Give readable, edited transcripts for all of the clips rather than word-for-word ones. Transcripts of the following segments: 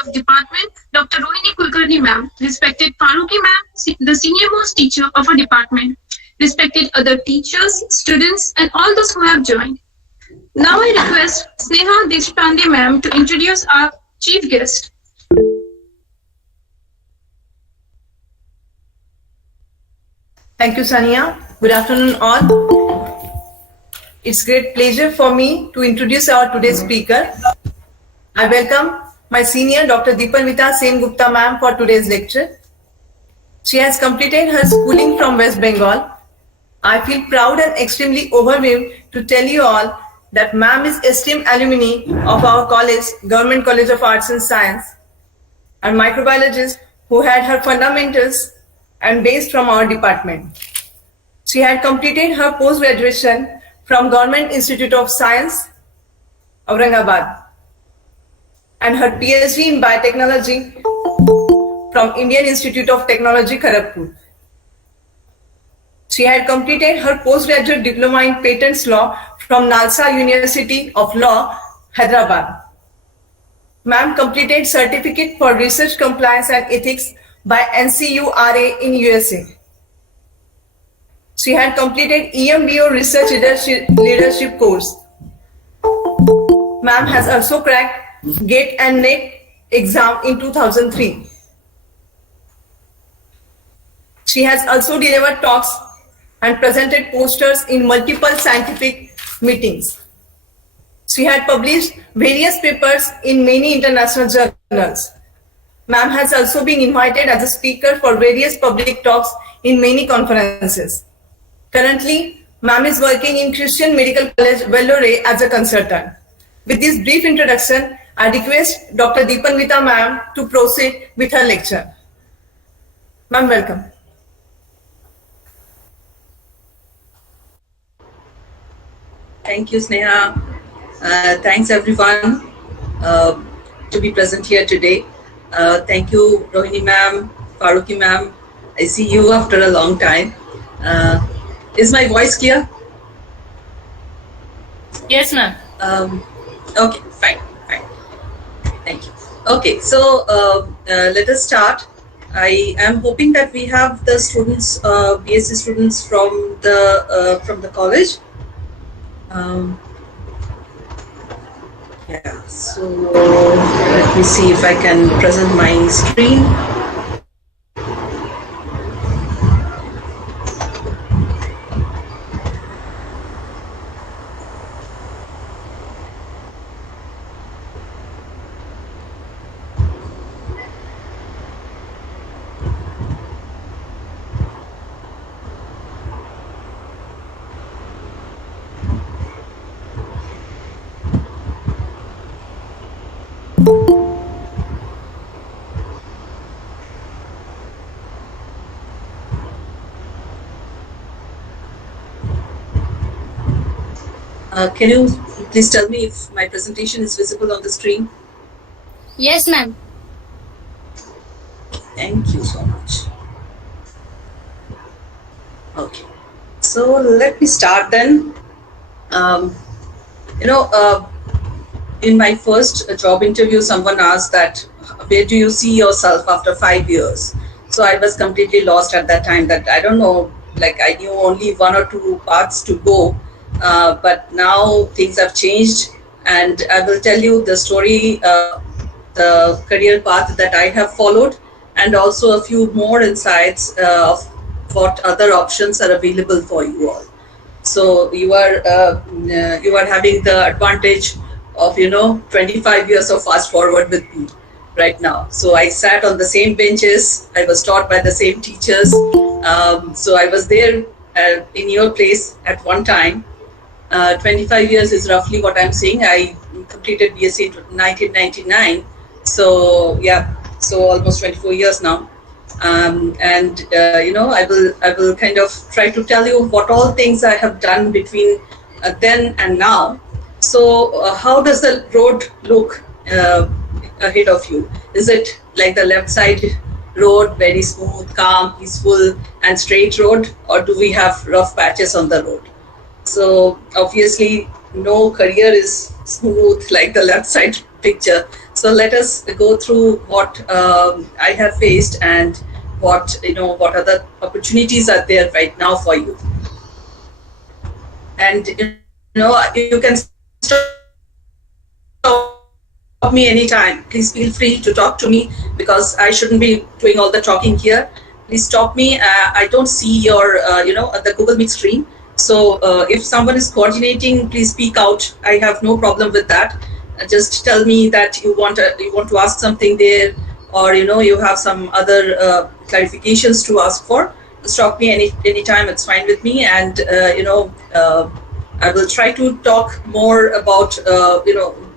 of Department, Dr. Rohini Kulkarni ma'am, respected Faruqi ma'am, the senior most teacher of our department, respected other teachers, students, and all those who have joined. Now I request Sneha Deshpande ma'am to introduce our chief guest. Thank you, Sania. Good afternoon, all. It's great pleasure for me to introduce our today's speaker. I welcome my senior, Dr. Deepanvita Sengupta ma'am, for today's lecture. She has completed her schooling from West Bengal. I feel proud and extremely overwhelmed to tell you all that ma'am is esteemed alumni of our college, Government College of Arts and Science, and microbiologist who had her fundamentals and based from our department. She had completed her post-graduation from Government Institute of Science, Aurangabad, and her PhD in biotechnology from Indian Institute of Technology, Kharagpur. She had completed her postgraduate diploma in patents law from Nalsa University of Law, Hyderabad. Ma'am completed certificate for research compliance and ethics by NCURA in USA. She had completed EMBO research leadership course. Ma'am has also cracked GATE and NET exam in 2003. She has also delivered talks and presented posters in multiple scientific meetings. She had published various papers in many international journals. Ma'am has also been invited as a speaker for various public talks in many conferences. Currently, ma'am is working in Christian Medical College, Vellore as a consultant. With this brief introduction, I request Dr. Deepanvita ma'am to proceed with her lecture. Ma'am, welcome. Thank you, Sneha. Thanks, everyone, to be present here today. Thank you, Rohini ma'am, Faruqi ma'am. I see you after a long time. Is my voice clear? Yes, ma'am. Okay, fine. Thank you. Okay, so let us start. I am hoping that we have the students, BSc students from the college. Yeah, so let me see if I can present my screen. Can you please tell me if my presentation is visible on the screen? Yes, ma'am. Thank you so much. Okay, so let me start then. In my first job interview, someone asked that, where do you see yourself after 5 years? So I was completely lost at that time, that I don't know, like I knew only 1 or 2 paths to go. But now things have changed, and I will tell you the story, the career path that I have followed, and also a few more insights of what other options are available for you all. So you are having the advantage of 25 years of fast forward with me right now. So I sat on the same benches, I was taught by the same teachers. So I was there in your place at one time. 25 years is roughly what I'm saying. I completed BSc in 1999. So yeah, so almost 24 years now. I will kind of try to tell you what all things I have done between then and now. So how does the road look ahead of you? Is it like the left side road, very smooth, calm, peaceful and straight road, or do we have rough patches on the road? So obviously no career is smooth like the left side picture. So let us go through what I have faced and what other opportunities are there right now for you. And you can stop me anytime. Please feel free to talk to me because I shouldn't be doing all the talking here. Please stop me. I don't see your the Google Meet screen. So if someone is coordinating, please speak out. I have no problem with that. Just tell me that you want to ask something there, or you have some other clarifications to ask for. Stop me anytime. It's fine with me, and I will try to talk more about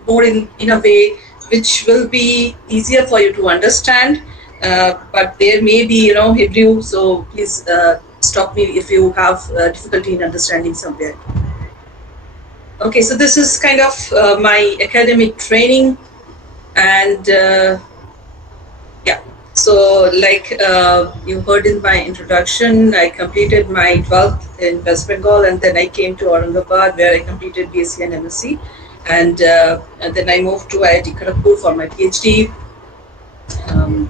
more in a way which will be easier for you to understand. But there may be Hebrew, so please stop me if you have difficulty in understanding somewhere. Okay, so this is kind of my academic training, and yeah, so like you heard in my introduction, I completed my 12th in West Bengal, and then I came to Aurangabad where I completed BSc and MSc, and then I moved to IIT Kharagpur for my PhD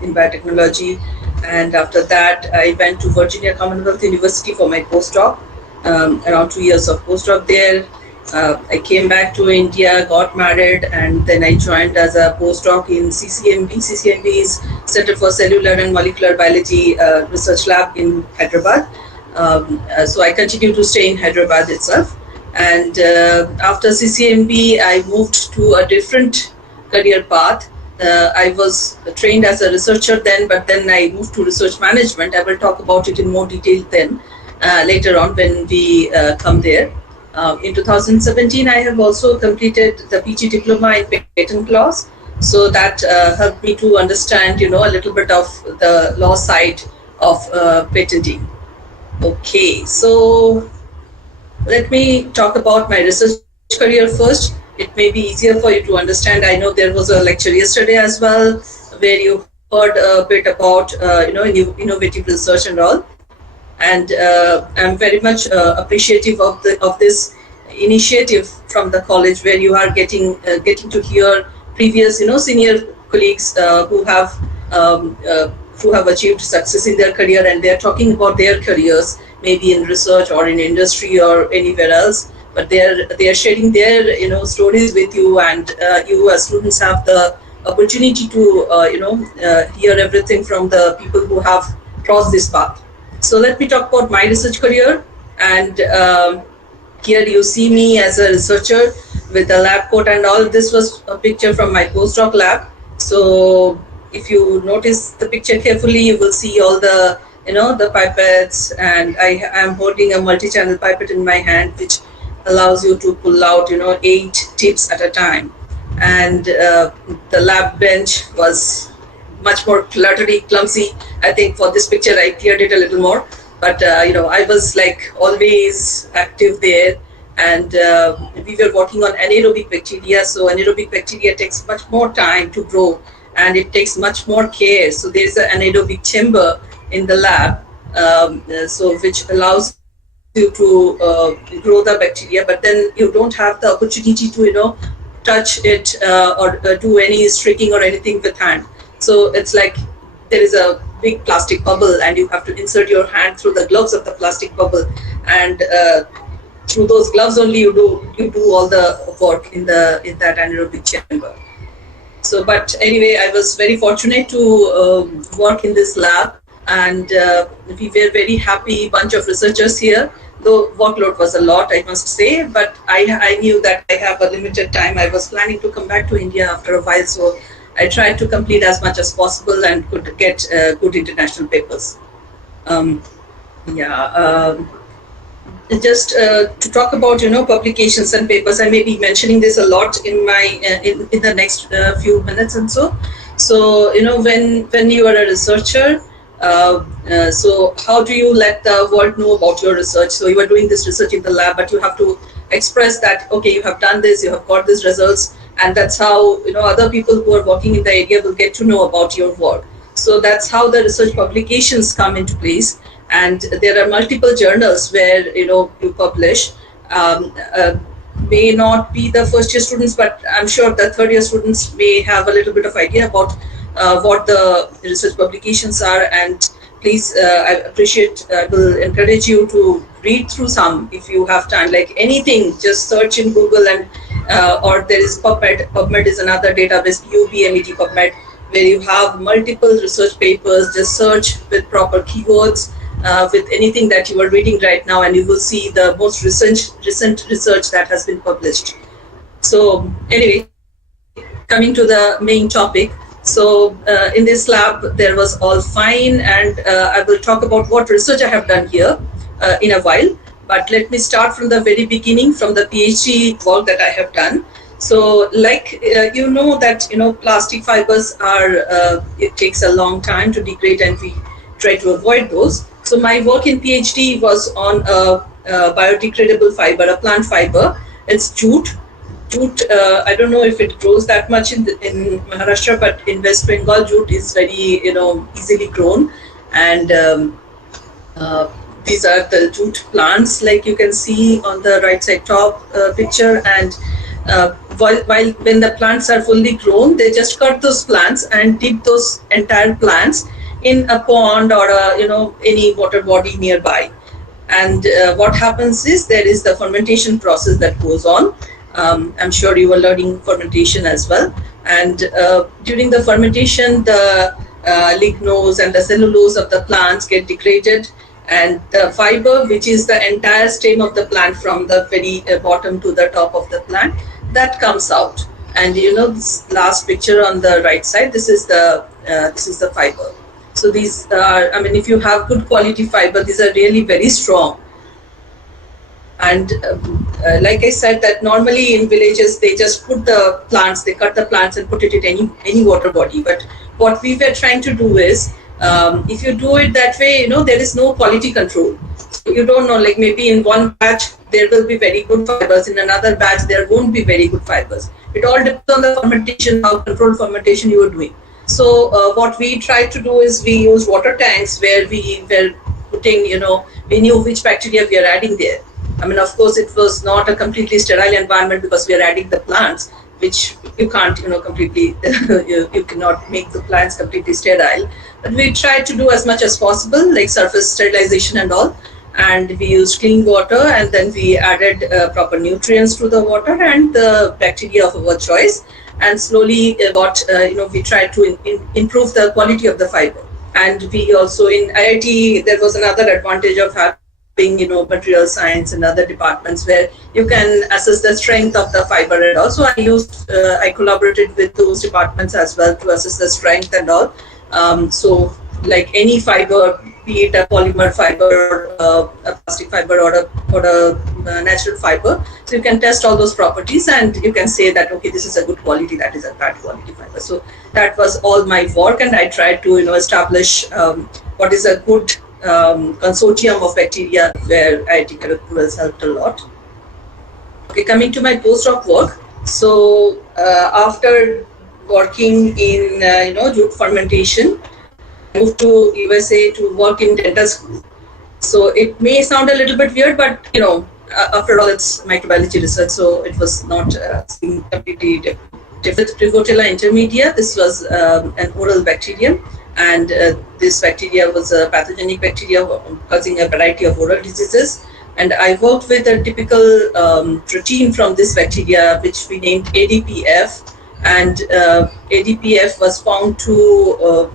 in biotechnology, and after that I went to Virginia Commonwealth University for my postdoc, around 2 years of postdoc there. I came back to India, got married, and then I joined as a postdoc in CCMB. CCMB is Center for Cellular and Molecular Biology Research Lab in Hyderabad. So I continue to stay in Hyderabad itself. And after CCMB, I moved to a different career path. I was trained as a researcher then, but then I moved to research management. I will talk about it in more detail then, later on when we come there. In 2017, I have also completed the PG diploma in patent laws. So that helped me to understand, a little bit of the law side of patenting. Okay, so let me talk about my research career first. It may be easier for you to understand. I know there was a lecture yesterday as well where you heard a bit about innovative research and all. And I'm very much appreciative of this initiative from the college, where you are getting to hear previous senior colleagues who have achieved success in their career, and they're talking about their careers, maybe in research or in industry or anywhere else. But they are sharing their stories with you, and you as students have the opportunity to hear everything from the people who have crossed this path. So let me talk about my research career, and here you see me as a researcher with a lab coat and all. This was a picture from my postdoc lab. So if you notice the picture carefully, you will see all the the pipettes, and I am holding a multi-channel pipette in my hand, which allows you to pull out 8 tips at a time. And the lab bench was much more clumsy. I think for this picture I cleared it a little more, but I was like always active there, and we were working on anaerobic bacteria. So anaerobic bacteria takes much more time to grow, and it takes much more care. So there's an anaerobic chamber in the lab, so which allows you to grow the bacteria, but then you don't have the opportunity to touch it or do any streaking or anything with hand. So it's like there is a big plastic bubble, and you have to insert your hand through the gloves of the plastic bubble, and through those gloves only you do all the work in that anaerobic chamber. So, but anyway, I was very fortunate to work in this lab, and we were very happy bunch of researchers here. Though workload was a lot, I must say, but I knew that I have a limited time. I was planning to come back to India after a while, so I tried to complete as much as possible and could get good international papers. Just to talk about publications and papers, I may be mentioning this a lot in my in the next few minutes and so. So when you are a researcher, so how do you let the world know about your research? So you are doing this research in the lab, but you have to express that, okay, you have done this, you have got these results, and that's how other people who are working in the area will get to know about your work. So that's how the research publications come into place, and there are multiple journals where you publish. may not be the first year students, but I'm sure the third year students may have a little bit of idea about what the research publications are. And please, I will encourage you to read through some if you have time. Like anything, just search in Google, and or there is PubMed. PubMed is another database, PubMed, PubMed, where you have multiple research papers. Just search with proper keywords with anything that you are reading right now, and you will see the most recent research that has been published. So anyway, coming to the main topic. So in this lab, there was all fine, and I will talk about what research I have done here in a while. But let me start from the very beginning, from the PhD work that I have done. So like, you know that, plastic fibers are, it takes a long time to degrade, and we try to avoid those. So my work in PhD was on a biodegradable fiber, a plant fiber. It's jute. Jute, I don't know if it grows that much in Maharashtra, but in West Bengal, jute is very, easily grown. And these are the jute plants, like you can see on the right side top picture. And when the plants are fully grown, they just cut those plants and dip those entire plants in a pond or any water body nearby. And what happens is there is the fermentation process that goes on. I'm sure you were learning fermentation as well. And during the fermentation, the lignose and the cellulose of the plants get degraded, and the fiber, which is the entire stem of the plant from the very bottom to the top of the plant, that comes out. And this last picture on the right side, this is the fiber. So these are, if you have good quality fiber, these are really very strong. And like I said, that normally in villages, they just put the plants, they cut the plants and put it in any water body. But what we were trying to do is, if you do it that way, there is no quality control. So you don't know, like maybe in one batch, there will be very good fibers. In another batch, there won't be very good fibers. It all depends on the fermentation, how controlled fermentation you are doing. So what we tried to do is we used water tanks where we were putting, we knew which bacteria we are adding there. Of course, it was not a completely sterile environment because we are adding the plants, which you can't, completely, you cannot make the plants completely sterile. But we tried to do as much as possible, like surface sterilization and all. And we used clean water, and then we added proper nutrients to the water and the bacteria of our choice. And slowly we tried to improve the quality of the fiber. And we also, in IIT, there was another advantage of having material science and other departments where you can assess the strength of the fiber. And also I collaborated with those departments as well to assess the strength and all. So like any fiber, be it a polymer fiber, a plastic fiber, or a natural fiber, so you can test all those properties and you can say that, okay, this is a good quality, that is a bad quality fiber. So that was all my work, and I tried to establish what is a good consortium of bacteria, where IIT Kharagpur has helped a lot. Okay, coming to my postdoc work. So after working in jute fermentation, I moved to USA to work in dental school. So it may sound a little bit weird, but after all, it's microbiology research, so it was not completely different. Tricotella intermedia. This was an oral bacterium. And this bacteria was a pathogenic bacteria causing a variety of oral diseases. And I worked with a typical protein from this bacteria, which we named ADPF. And ADPF was found to,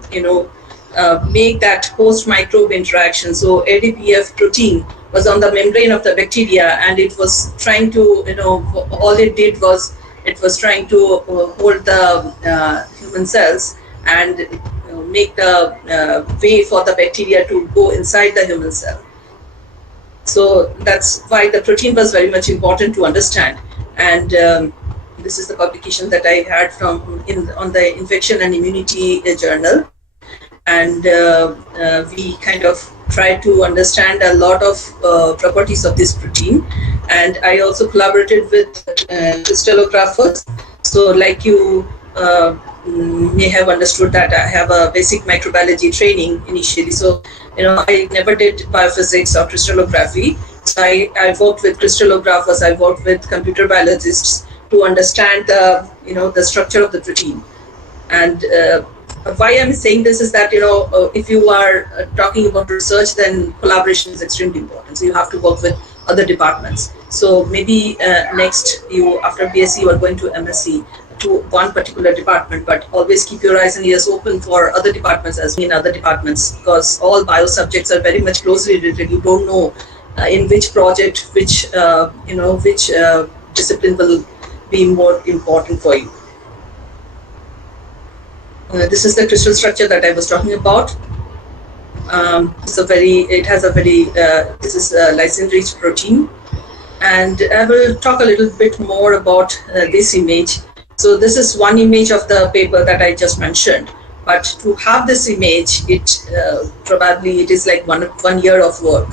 make that host-microbe interaction. So ADPF protein was on the membrane of the bacteria, and it was trying to, all it did was it was trying to hold the human cells and make the way for the bacteria to go inside the human cell. So that's why the protein was very much important to understand. And this is the publication that I had on the Infection and Immunity journal. And we kind of tried to understand a lot of properties of this protein. And I also collaborated with crystallographers. So like you may have understood that I have a basic microbiology training initially. So, I never did biophysics or crystallography. So I worked with crystallographers, I worked with computer biologists to understand the structure of the protein. And why I'm saying this is that, if you are talking about research, then collaboration is extremely important. So you have to work with other departments. So maybe next, after BSc, you are going to MSc to one particular department, but always keep your eyes and ears open for other departments as well in other departments, because all bio subjects are very much closely related. You don't know in which project, which discipline will be more important for you. This is the crystal structure that I was talking about. This is a lysine-rich protein, and I will talk a little bit more about this image. So this is one image of the paper that I just mentioned, but to have this image, it is like one year of work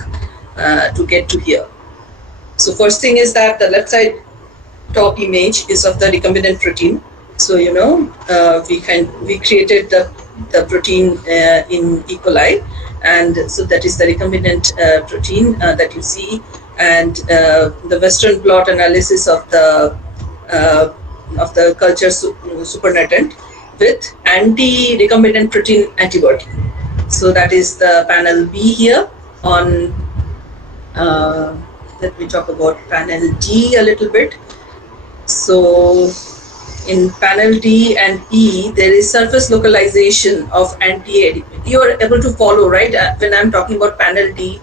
to get to here. So first thing is that the left side top image is of the recombinant protein. So we created the protein in E. coli, and so that is the recombinant protein that you see, and the Western blot analysis of the culture supernatant with anti-recombinant protein antibody. So that is the panel B here. On let me talk about panel D a little bit. So in panel D and E, there is surface localization of anti-ADP. You are able to follow, right? When I'm talking about panel D,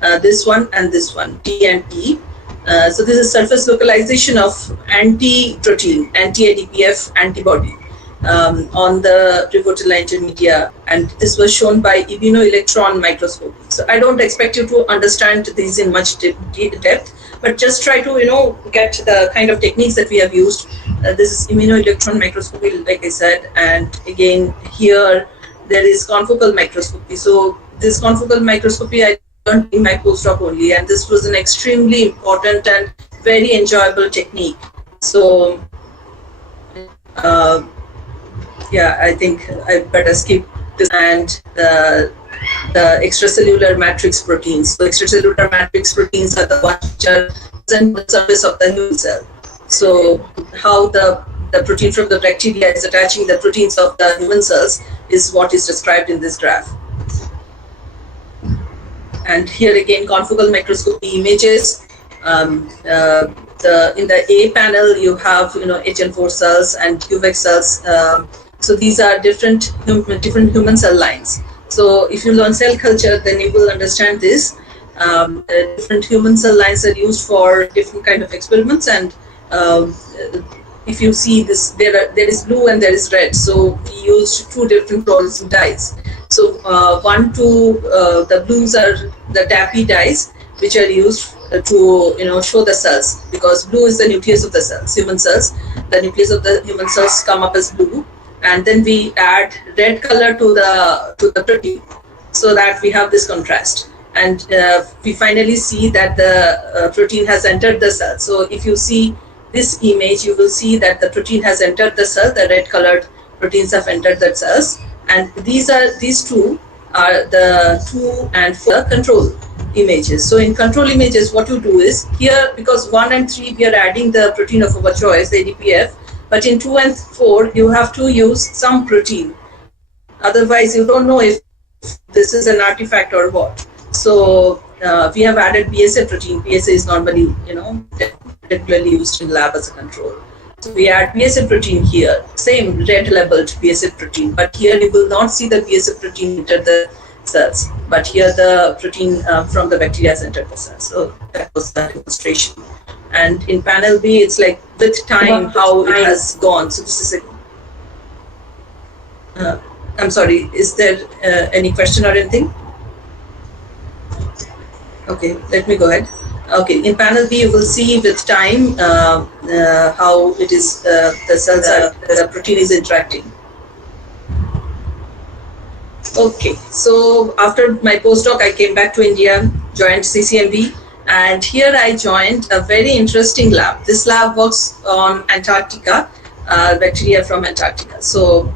this one and this one, D and E. So this is surface localization of anti-protein, anti-ADPF antibody on the Rivotilla intermedia, and this was shown by immunoelectron microscopy. So I don't expect you to understand these in much depth, but just try to get the kind of techniques that we have used. This is immunoelectron microscopy, like I said, and again here there is confocal microscopy. So this confocal microscopy I learned in my postdoc only, and this was an extremely important and very enjoyable technique. So I think I better skip this. And the extracellular matrix proteins. So extracellular matrix proteins are the ones which are present on the surface of the human cell. So how the protein from the bacteria is attaching the proteins of the human cells is what is described in this graph. And here again, confocal microscopy images. In the A panel, you have HN4 cells and UVEC cells. So these are different human cell lines. So if you learn cell culture, then you will understand this. Different human cell lines are used for different kind of experiments, and if you see this, there is blue and there is red. So we used two different fluorescent dyes. So the blues are the DAPI dyes, which are used to show the cells, because blue is the nucleus of the cells, human cells. The nucleus of the human cells come up as blue, and then we add red color to the protein, so that we have this contrast. And we finally see that the protein has entered the cell. So if you see this image, you will see that the protein has entered the cell. The red colored proteins have entered the cells, and these two are the 2 and 4 control images. So in control images, what you do is here, because 1 and 3 we are adding the protein of our choice, the ADPF, but in 2 and 4 you have to use some protein. Otherwise, you don't know if this is an artifact or what. So we have added BSA protein. BSA is normally, regularly used in lab as a control. So we add BSA protein here, same red labeled BSA protein, but here you will not see the BSA protein enter the cells, but here the protein from the bacteria has entered the cells. So that was the demonstration. And in panel B, it's like with time how it has gone. So this is I'm sorry, is there any question or anything? Okay, let me go ahead. Okay, in panel B, you will see with time how it is, the cells the protein is interacting. Okay, so after my postdoc, I came back to India, joined CCMB, and here I joined a very interesting lab. This lab works on Antarctica, bacteria from Antarctica. So,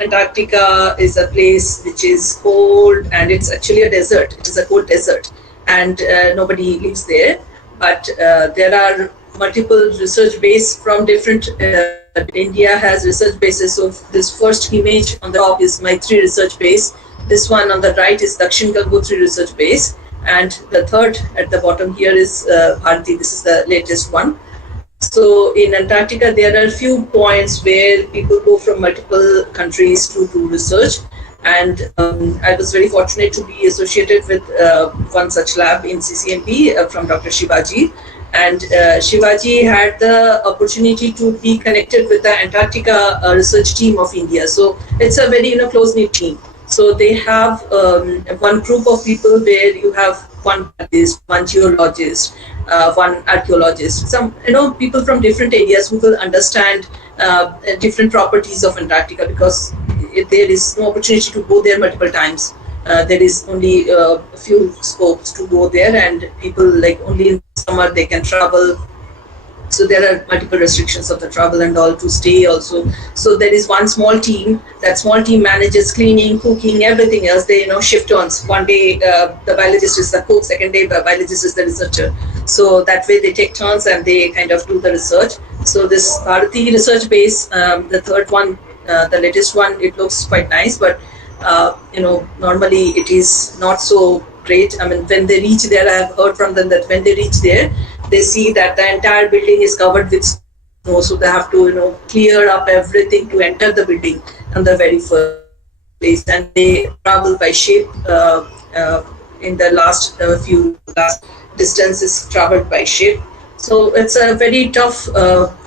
Antarctica is a place which is cold, and it's actually a desert. It is a cold desert. and nobody lives there. But there are multiple research bases from different. India has research bases. So this first image on the top is Maitri research base. This one on the right is Dakshin Gangotri research base, and the third at the bottom here is Bharati. This is the latest one. So in Antarctica, there are a few points where people go from multiple countries to do research. And I was very fortunate to be associated with one such lab in CCMP from Dr. Shivaji. And Shivaji had the opportunity to be connected with the Antarctica research team of India. So it's a very close-knit team. So they have one group of people where you have one artist, one geologist, one archaeologist, some people from different areas who will understand different properties of Antarctica, because there is no opportunity to go there multiple times. There is only a few scopes to go there, and people only in summer they can travel. So there are multiple restrictions of the travel and all to stay also. So there is one small team. That small team manages cleaning, cooking, everything else. They shift turns. One day the biologist is the cook, second day the biologist is the researcher. So that way they take turns and they kind of do the research. So this Bharati research base, the third one, the latest one, it looks quite nice, but normally it is not so great. I mean, when they reach there, I have heard from them that when they reach there, they see that the entire building is covered with snow, so they have to clear up everything to enter the building on the very first place, and they travel by ship. In the last distances traveled by ship. So it's a very tough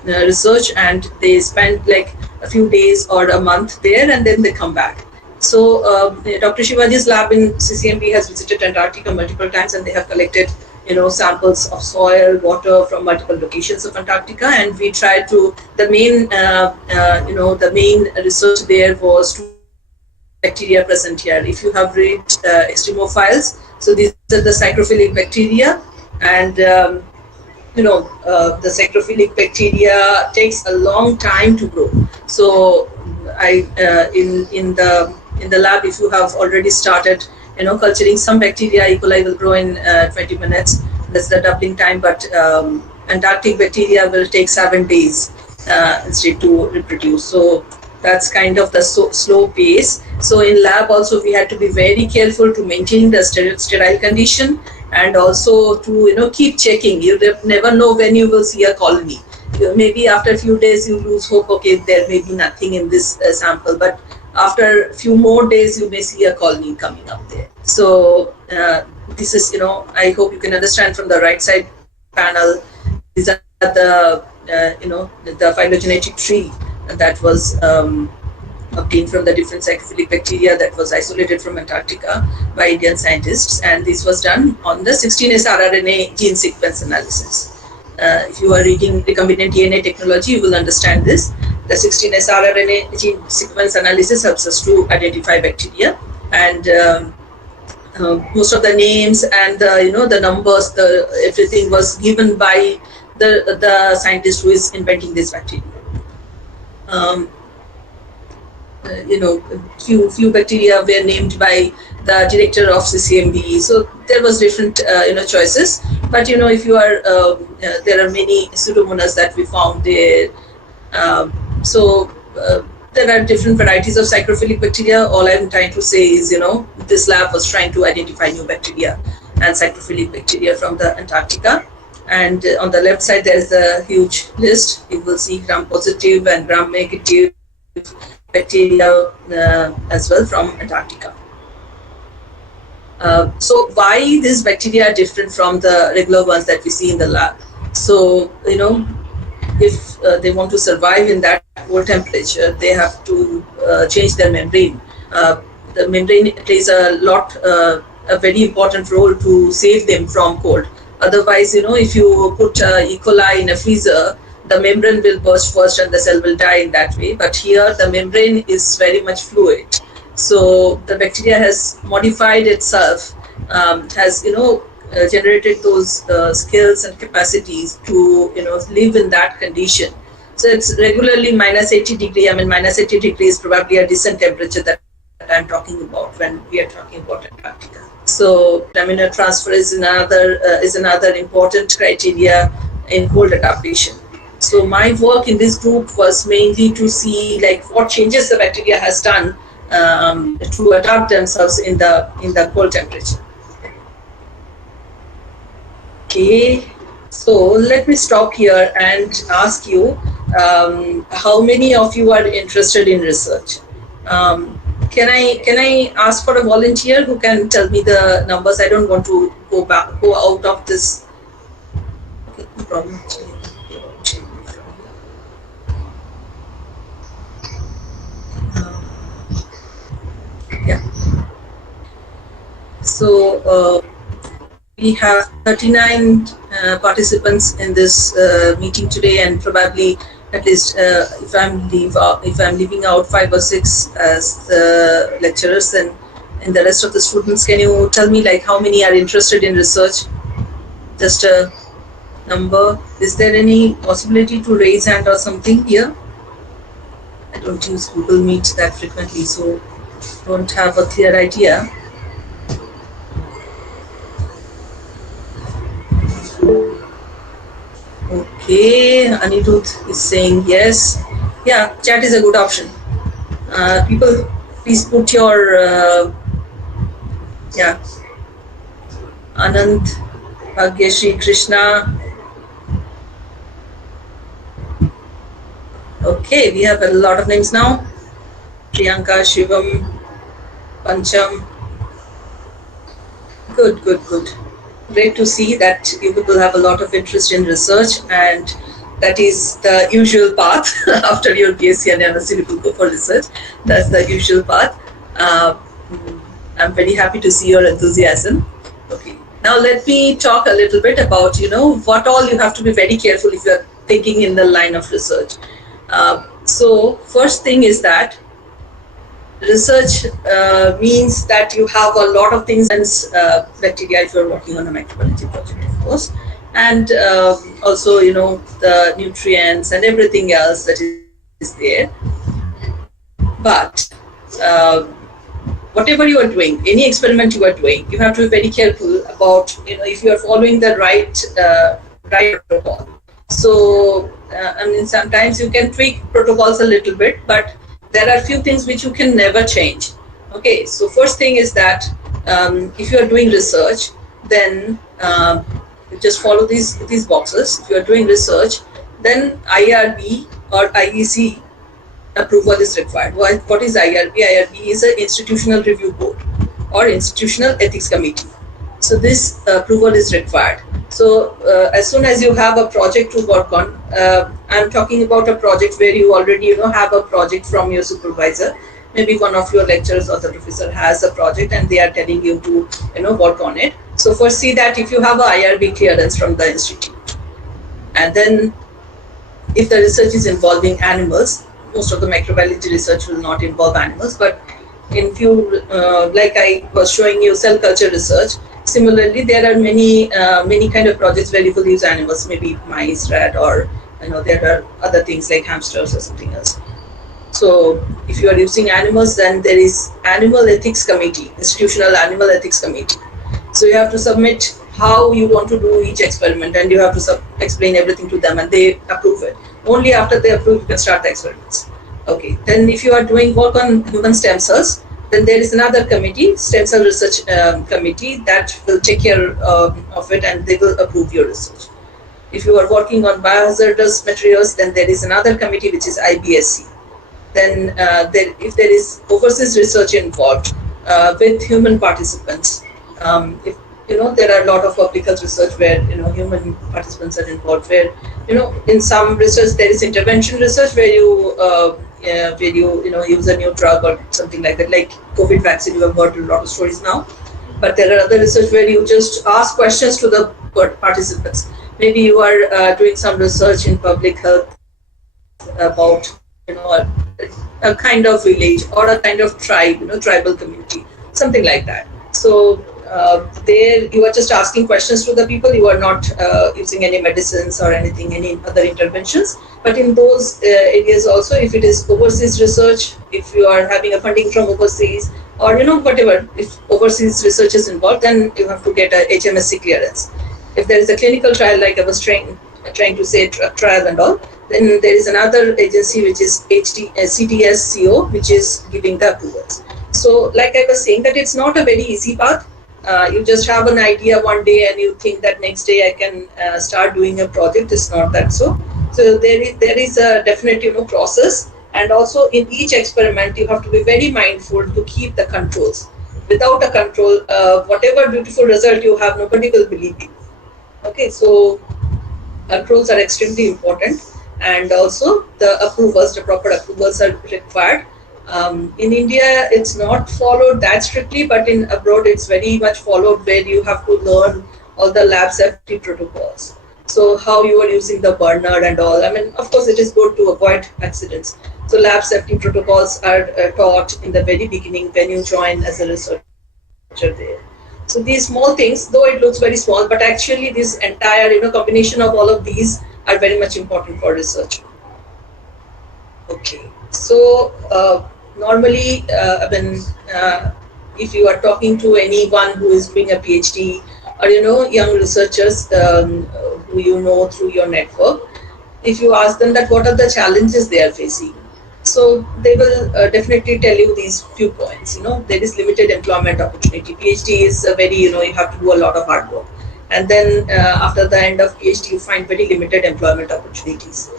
research, and they spend a few days or a month there, and then they come back. So Dr. Shivaji's lab in CCMP has visited Antarctica multiple times, and they have collected samples of soil, water from multiple locations of Antarctica, and we tried to. The main research there was to bacteria present here. If you have read extremophiles, so these are the psychrophilic bacteria, and the psychrophilic bacteria takes a long time to grow. So in the lab, if you have already started culturing some bacteria, E. coli will grow in 20 minutes. That's the doubling time. But Antarctic bacteria will take 7 days instead to reproduce. So that's kind of the slow pace. So in lab also, we had to be very careful to maintain the sterile condition, and also to keep checking. You never know when you will see a colony. Maybe after a few days you lose hope. Okay, there may be nothing in this sample, but after a few more days, you may see a colony coming up there. So this is, I hope you can understand from the right side panel, these are the, the phylogenetic tree that was obtained from the different psychophilic bacteria that was isolated from Antarctica by Indian scientists. And this was done on the 16S rRNA gene sequence analysis. If you are reading recombinant DNA technology, you will understand this. The 16S rRNA gene sequence analysis helps us to identify bacteria, and most of the names and the numbers, everything was given by the scientist who is inventing this bacteria. Few bacteria were named by the director of CCMB. So there was different choices. But if you are there are many Pseudomonas that we found there. So there are different varieties of psychrophilic bacteria. All I'm trying to say is, this lab was trying to identify new bacteria and psychrophilic bacteria from the Antarctica. And on the left side, there is a huge list. You will see gram-positive and gram-negative bacteria as well from Antarctica. So why these bacteria are different from the regular ones that we see in the lab? So, if they want to survive in that cold temperature, they have to change their membrane. The membrane plays a very important role to save them from cold. Otherwise, if you put E. coli in a freezer, the membrane will burst first and the cell will die in that way. But here, the membrane is very much fluid. So the bacteria has modified itself, has generated those skills and capacities to live in that condition. So it's regularly minus 80 degree. I mean, minus 80 degrees is probably a decent temperature that that I'm talking about when we are talking about Antarctica. So laminar transfer is another important criteria in cold adaptation. So my work in this group was mainly to see like what changes the bacteria has done to adapt themselves in the cold temperature. Okay, so let me stop here and ask you how many of you are interested in research. Can I ask for a volunteer who can tell me the numbers? I don't want to go out of this. Okay, no problem. Yeah. So we have 39 participants in this meeting today, and probably at least if I'm leaving out 5 or 6 as the lecturers, and the rest of the students, can you tell me like how many are interested in research? Just a number. Is there any possibility to raise hand or something here? I don't use Google Meet that frequently, so don't have a clear idea. Okay, Anirudh is saying yes. Yeah, chat is a good option. People, please put your yeah. Anand, Bhagyashri, Krishna. Okay, we have a lot of names now. Priyanka, Shivam, Pancham. Good. Great to see that you people have a lot of interest in research, and that is the usual path. After your BSc and MSc, you will go for research. That's the usual path. I'm very happy to see your enthusiasm. Okay, now let me talk a little bit about what all you have to be very careful if you're thinking in the line of research. So first thing is that research means that you have a lot of things and bacteria if you're working on a microbiology project, of course, and also the nutrients and everything else that is there. But whatever you are doing, any experiment you are doing, you have to be very careful about if you are following the right protocol. So I mean, sometimes you can tweak protocols a little bit, but there are few things which you can never change. Okay, so first thing is that if you are doing research, then you just follow these boxes. If you are doing research, then IRB or IEC approval is required. What is IRB? IRB is an institutional review board or institutional ethics committee. So this approval is required. So as soon as you have a project to work on, I'm talking about a project where you already have a project from your supervisor. Maybe one of your lecturers or the professor has a project and they are telling you to work on it. So first see that if you have a IRB clearance from the institute, and then if the research is involving animals, most of the microbiology research will not involve animals, but in few like I was showing you cell culture research. Similarly, there are many kind of projects where you will use animals, maybe mice, rat, or there are other things like hamsters or something else. So if you are using animals, then there is Animal Ethics Committee, Institutional Animal Ethics Committee. So you have to submit how you want to do each experiment, and you have to explain everything to them, and they approve it. Only after they approve, you can start the experiments. Okay. Then if you are doing work on human stem cells, then there is another committee, Stem Cell Research Committee, that will take care of it, and they will approve your research. If you are working on biohazardous materials, then there is another committee which is IBSC. Then if there is overseas research involved with human participants, if there are a lot of public health research where human participants are involved, where in some research there is intervention research where you use a new drug or something like that, like COVID vaccine. You have heard a lot of stories now, but there are other research where you just ask questions to the participants. Maybe you are doing some research in public health about a kind of village or a kind of tribe, tribal community, something like that. So there you are just asking questions to the people. You are not using any medicines or anything, any other interventions. But in those areas also, if it is overseas research, if you are having a funding from overseas, or whatever, if overseas research is involved, then you have to get a HMSC clearance. If there is a clinical trial, like I was trying to say, trial and all, then there is another agency which is CDSCO, which is giving the approvals. So like I was saying, that it's not a very easy path. You just have an idea one day and you think that next day I can start doing a project. It's not that so. So there is a definite process, and also in each experiment you have to be very mindful to keep the controls. Without a control, whatever beautiful result you have, nobody will believe you. Okay, so controls are extremely important, and also the proper approvals are required. In India, it's not followed that strictly, but in abroad, it's very much followed, where you have to learn all the lab safety protocols. So how you are using the burner and all. I mean, of course, it is good to avoid accidents. So lab safety protocols are taught in the very beginning when you join as a researcher there. So these small things, though it looks very small, but actually this entire combination of all of these are very much important for research. Okay, so normally, if you are talking to anyone who is doing a PhD, or young researchers who you know through your network, if you ask them that what are the challenges they are facing, so they will definitely tell you these few points. There is limited employment opportunity. PhD is a very, you have to do a lot of hard work, and then after the end of PhD, you find very limited employment opportunities.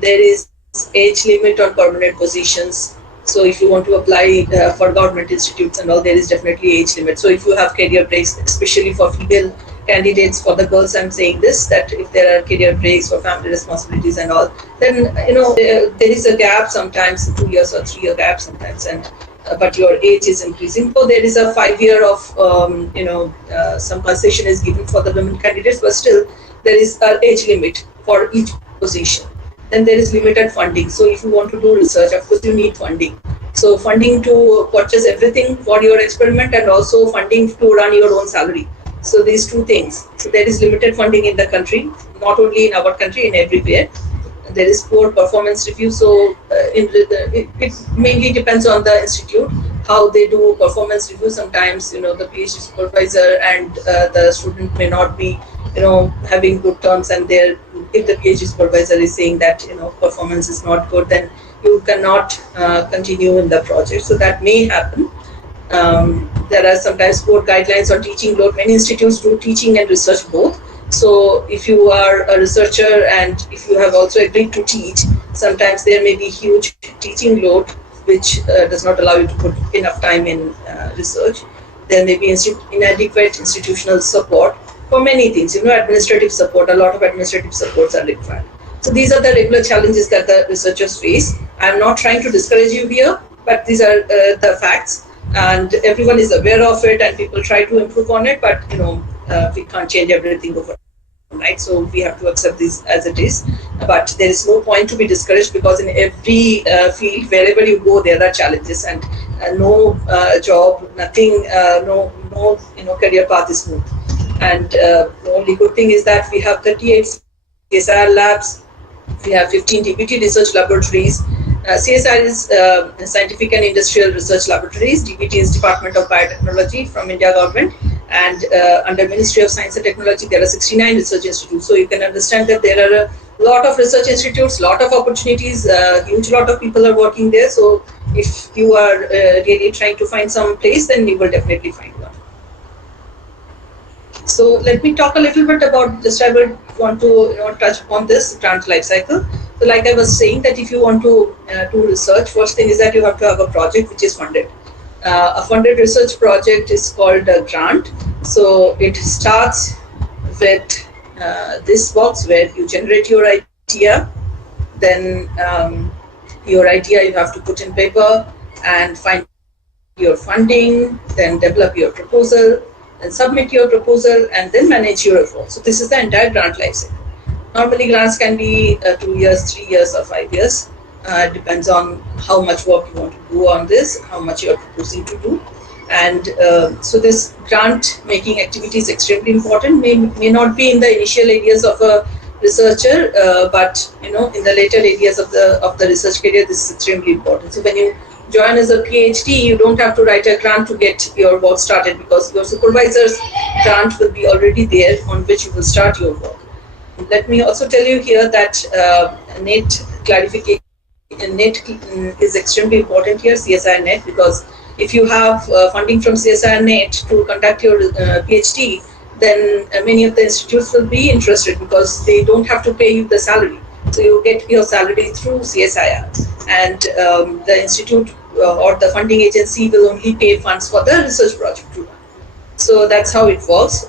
There is age limit on permanent positions. So if you want to apply for government institutes and all, there is definitely age limit. So if you have career breaks, especially for female candidates, for the girls I'm saying this, that if there are career breaks for family responsibilities and all, then there is a gap sometimes, 2 years or 3 year gap sometimes, and but your age is increasing. So there is a 5 year of some concession is given for the women candidates, but still there is an age limit for each position. Then there is limited funding. So if you want to do research, of course you need funding. So funding to purchase everything for your experiment, and also funding to run your own salary. So these two things. So there is limited funding in the country, not only in our country, in everywhere. There is poor performance review. So it mainly depends on the institute, how they do performance review. Sometimes, the PhD supervisor and the student may not be, having good terms, and if the PhD supervisor is saying that, performance is not good, then you cannot continue in the project. So that may happen. There are sometimes board guidelines on teaching load. Many institutes do teaching and research both. So if you are a researcher and if you have also agreed to teach, sometimes there may be huge teaching load, which does not allow you to put enough time in research. There may be inadequate institutional support for many things, administrative support. A lot of administrative supports are required. So these are the regular challenges that the researchers face. I'm not trying to discourage you here, but these are the facts, and everyone is aware of it, and people try to improve on it, but we can't change everything overnight, so we have to accept this as it is. But there is no point to be discouraged, because in every field, wherever you go, there are challenges, and no job, nothing, no career path is smooth. And the only good thing is that we have 38 CSIR labs, we have 15 DBT research laboratories. CSIR is Scientific and Industrial Research Laboratories. DBT is Department of Biotechnology from India government, and under Ministry of Science and Technology there are 69 research institutes. So you can understand that there are a lot of research institutes, lot of opportunities, huge lot of people are working there. So if you are really trying to find some place, then you will definitely find one. So let me talk a little bit about, I will want to touch upon this grant life cycle. So like I was saying, that if you want to do research, first thing is that you have to have a project which is funded. A funded research project is called a grant. So it starts with this box where you generate your idea, then your idea you have to put in paper and find your funding, then develop your proposal, and submit your proposal, and then manage your effort. So this is the entire grant life cycle. Normally grants can be 2 years, 3 years, or 5 years. Depends on how much work you want to do on this, how much you are proposing to do. And so this grant making activity is extremely important. May not be in the initial areas of a researcher, but in the later areas of the research career, this is extremely important. So when you join as a PhD, you don't have to write a grant to get your work started, because your supervisor's grant will be already there on which you will start your work. Let me also tell you here that NET clarification, NET is extremely important here, CSIR NET, because if you have funding from CSIR NET to conduct your PhD, then many of the institutes will be interested, because they don't have to pay you the salary. So you get your salary through CSIR, and the institute or the funding agency will only pay funds for the research project to run. So that's how it works.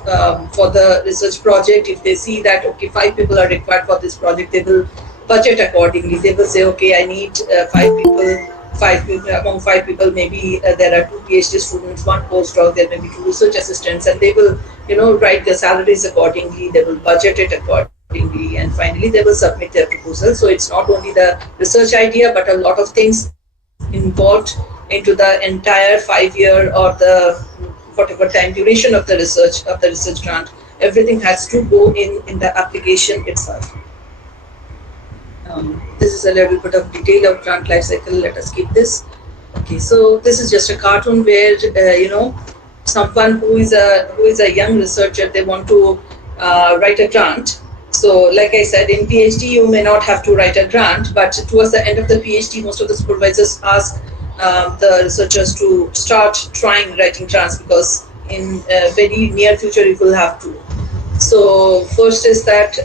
For the research project, if they see that, okay, 5 people are required for this project, they will budget accordingly. They will say, okay, I need 5 people. 5 people, among 5 people, maybe there are 2 PhD students, 1 postdoc, there may be 2 research assistants, and they will, write their salaries accordingly. They will budget it accordingly, and finally they will submit their proposal. So it's not only the research idea, but a lot of things involved into the entire 5-year or the whatever time duration of the research grant. Everything has to go in the application itself. This is a little bit of detail of grant life cycle. Let us keep this. Okay, so this is just a cartoon where someone who is a young researcher, they want to write a grant. So like I said, in PhD you may not have to write a grant, but towards the end of the PhD, most of the supervisors ask the researchers to start trying writing grants, because in very near future you will have to. So first is that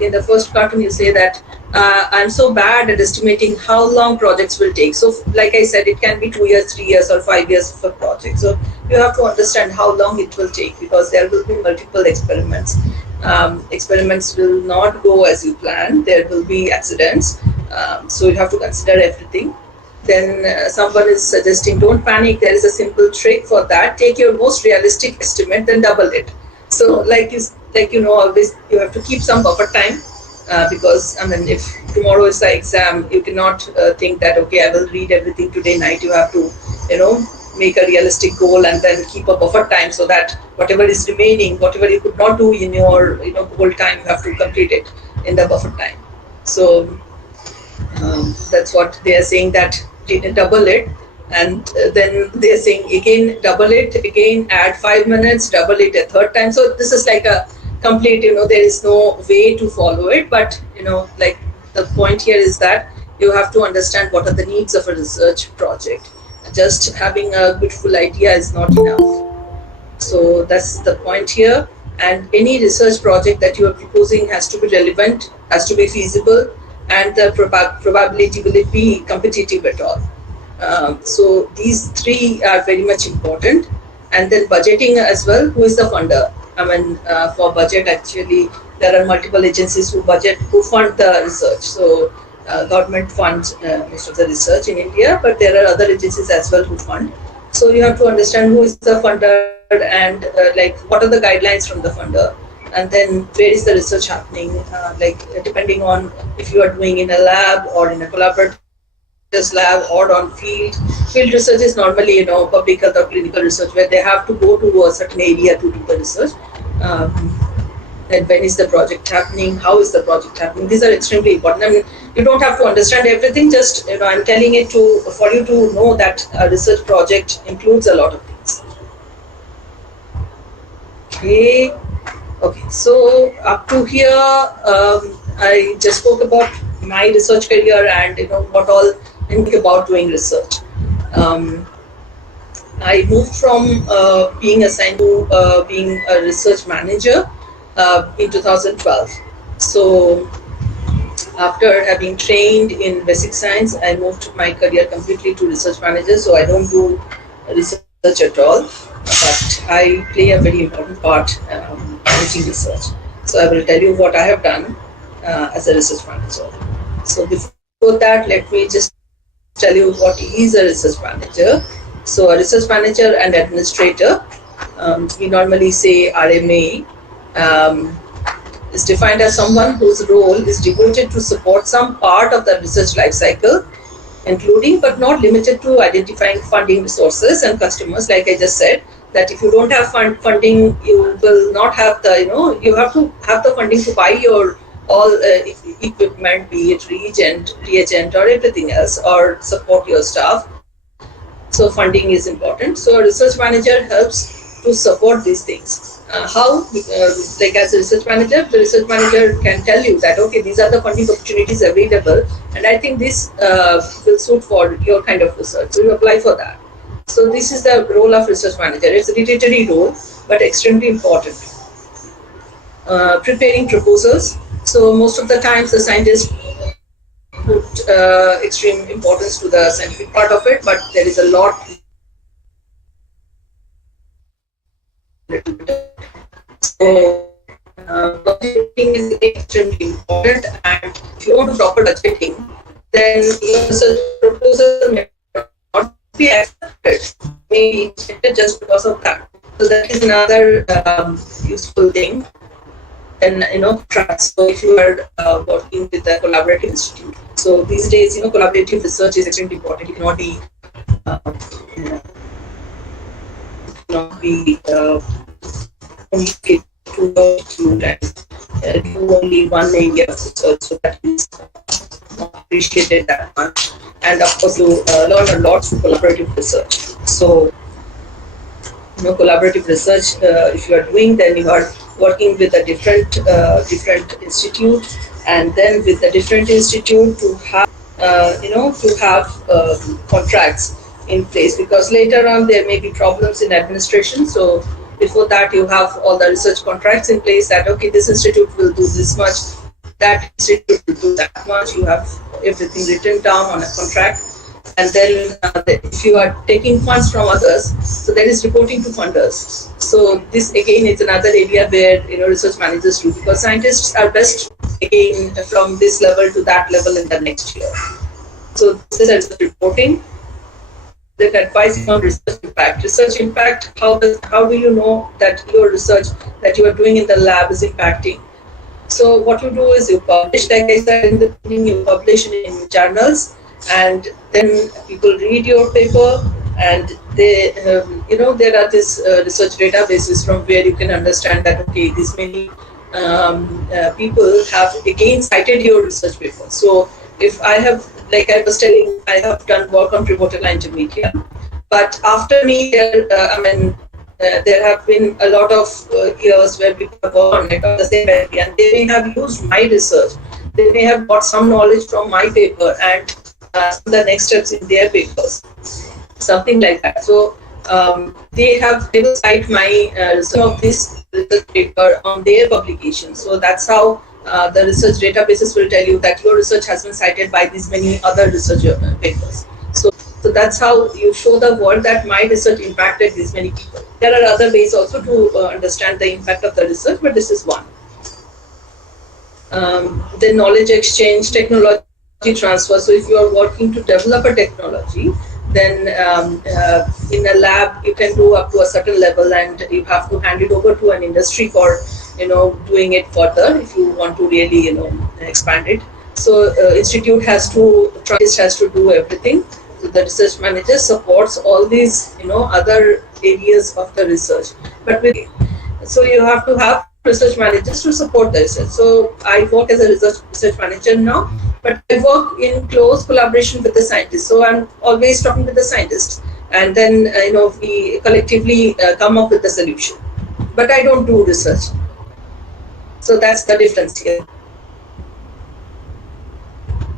in the first cartoon you say that I'm so bad at estimating how long projects will take. So like I said, it can be 2 years, 3 years, or 5 years for project. So you have to understand how long it will take, because there will be multiple experiments. Experiments will not go as you plan. There will be accidents. So you have to consider everything. Then someone is suggesting, don't panic. There is a simple trick for that. Take your most realistic estimate, then double it. So always you have to keep some buffer time. Because if tomorrow is the exam, you cannot think that, okay, I will read everything today night. You have to, make a realistic goal and then keep a buffer time, so that whatever is remaining, whatever you could not do in your, goal time, you have to complete it in the buffer time. So that's what they are saying, that double it. And then they're saying again, double it again, add 5 minutes, double it a third time. So this is like a complete, there is no way to follow it, but like the point here is that you have to understand what are the needs of a research project. Just having a beautiful idea is not enough. So that's the point here. And any research project that you are proposing has to be relevant, has to be feasible, and the probability will it be competitive at all. So these 3 are very much important. And then budgeting as well. Who is the funder? For budget, actually, there are multiple agencies who fund the research. So government funds most of the research in India, but there are other agencies as well who fund. So you have to understand who is the funder, and what are the guidelines from the funder, and then where is the research happening, depending on if you are doing in a lab or in a collaborative lab or on field. Field research is normally, public health or clinical research, where they have to go to a certain area to do the research. And when is the project happening? How is the project happening? These are extremely important. You don't have to understand everything. Just, I'm telling it for you to know that a research project includes a lot of things. Okay. So up to here, I just spoke about my research career and what all I think about doing research. I moved from being assigned to being a research manager in 2012. So after having trained in basic science, I moved my career completely to research manager. So I don't do research at all, but I play a very important part in managing research. So I will tell you what I have done as a research manager. So before that, let me just tell you what is a research manager. So a research manager and administrator, we normally say RMA, is defined as someone whose role is devoted to support some part of the research life cycle including but not limited to identifying funding resources and customers. Like I just said, that if you don't have funding, you will not have the, you have to have the funding to buy your all equipment, be it reagent or everything else, or support your staff. So funding is important. So a research manager helps to support these things. How? Like as a research manager, the research manager can tell you that, okay, these are the funding opportunities available, and I think this will suit for your kind of research. So you apply for that. So this is the role of research manager. It's a hereditary role, but extremely important. Preparing proposals. So most of the times the scientists put extreme importance to the scientific part of it, but there is a lot. So budgeting is extremely important, and if you want to proper budgeting, then your research proposal may not be accepted, maybe rejected just because of that. So that is another useful thing. And so if you are working with a collaborative institute, so these days collaborative research is extremely important. You cannot be only to your institute and do only one area of research, so that is not appreciated that much. And of course, you learn a lot from collaborative research. So collaborative research, if you are doing, then you are working with a different institute, and then with the different institute to have contracts in place, because later on there may be problems in administration. So before that, you have all the research contracts in place, that okay, this institute will do this much, that institute will do that much. You have everything written down on a contract. And then if you are taking funds from others, so there is reporting to funders. So this again is another area where research managers do, because scientists are best again from this level to that level in the next year. So this is the reporting. Then advising on research impact. Research impact, how do you know that your research that you are doing in the lab is impacting? So what you do is you publish, like I said in the beginning, you publish in journals, and then people read your paper, and they there are this research databases from where you can understand that okay, this many people have again cited your research paper. So if I have, like I was telling, I have done work on Prevotella intermedia, but after me there have been a lot of years where people have worked on it on the same area, and they may have used my research, they may have got some knowledge from my paper and the next steps in their papers, something like that. So they will cite my some of this research paper on their publication. So that's how the research databases will tell you that your research has been cited by these many other research papers. So that's how you show the world that my research impacted these many people. There are other ways also to understand the impact of the research, but this is one. Then knowledge exchange, technology transfer. So if you are working to develop a technology, then in a lab you can do up to a certain level, and you have to hand it over to an industry for doing it further if you want to really expand it. So institute has to do everything. So the research manager supports all these other areas of the research, but so you have to have research managers to support the research. So I work as a research manager now, but I work in close collaboration with the scientists. So I'm always talking with the scientists, and then we collectively come up with the solution. But I don't do research. So that's the difference here.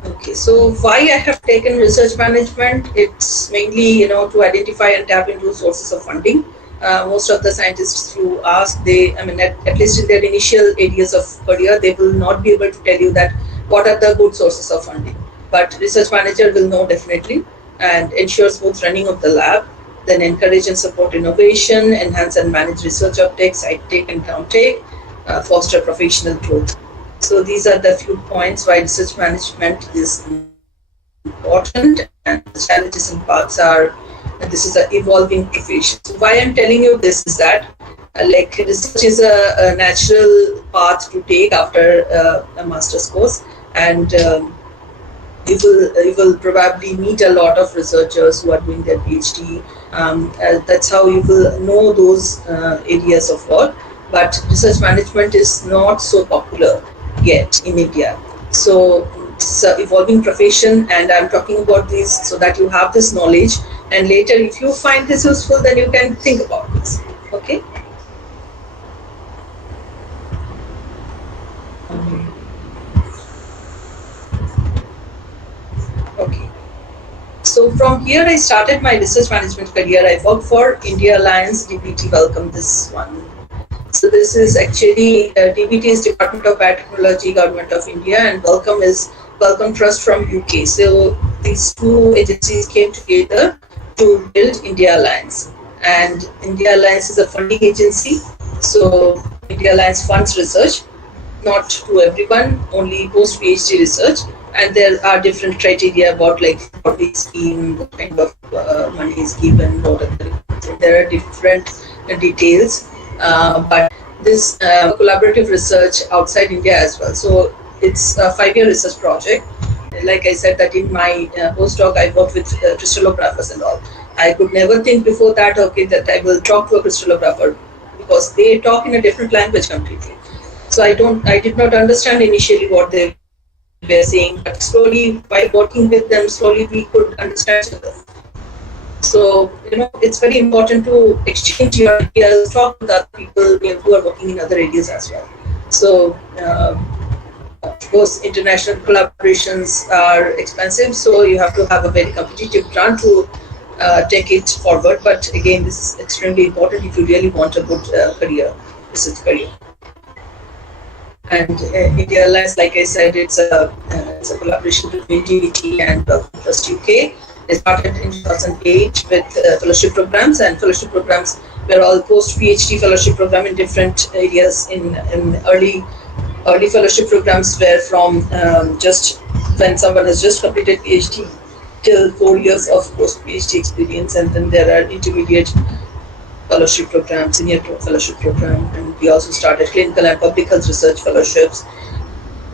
Okay, so why I have taken research management? It's mainly to identify and tap into sources of funding. Most of the scientists you ask, at least in their initial areas of career, they will not be able to tell you that what are the good sources of funding. But research manager will know definitely, and ensure smooth running of the lab, then encourage and support innovation, enhance and manage research uptake, site take and downtake, foster professional growth. So these are the few points why research management is important, and the challenges and paths are, this is an evolving profession. So why I'm telling you this is that research is a natural path to take after a master's course, and you will probably meet a lot of researchers who are doing their PhD. That's how you will know those areas of work. But research management is not so popular yet in India. So it's an evolving profession, and I'm talking about this so that you have this knowledge, and later if you find this useful, then you can think about this. Okay. Okay. So from here I started my research management career. I worked for India Alliance DBT. Welcome, this one. So this is actually DBT is Department of Biotechnology, Government of India, and Welcome is Wellcome Trust from UK. So these two agencies came together to build India Alliance, and India Alliance is a funding agency. So India Alliance funds research, not to everyone, only post PhD research. And there are different criteria about like what the scheme, what kind of money is given, there are different details. But this collaborative research outside India as well. So it's a 5-year research project. Like I said, that in my postdoc, I worked with crystallographers and all. I could never think before that, okay, that I will talk to a crystallographer, because they talk in a different language completely. So I did not understand initially what they were saying, but slowly by working with them, slowly we could understand each other. So, it's very important to exchange your ideas, talk with other people who are working in other areas as well. So, of course, international collaborations are expensive, so you have to have a very competitive grant to take it forward. But again, this is extremely important if you really want a good research career. And India Alliance, like I said, it's a collaboration between DBT and Wellcome Trust UK. They started in 2008 with fellowship programs, and fellowship programs were all post-PhD fellowship program in different areas. In early fellowship programs were from just when someone has just completed PhD till 4 years of post-PhD experience, and then there are intermediate fellowship program, senior fellowship program, and we also started clinical and public health research fellowships.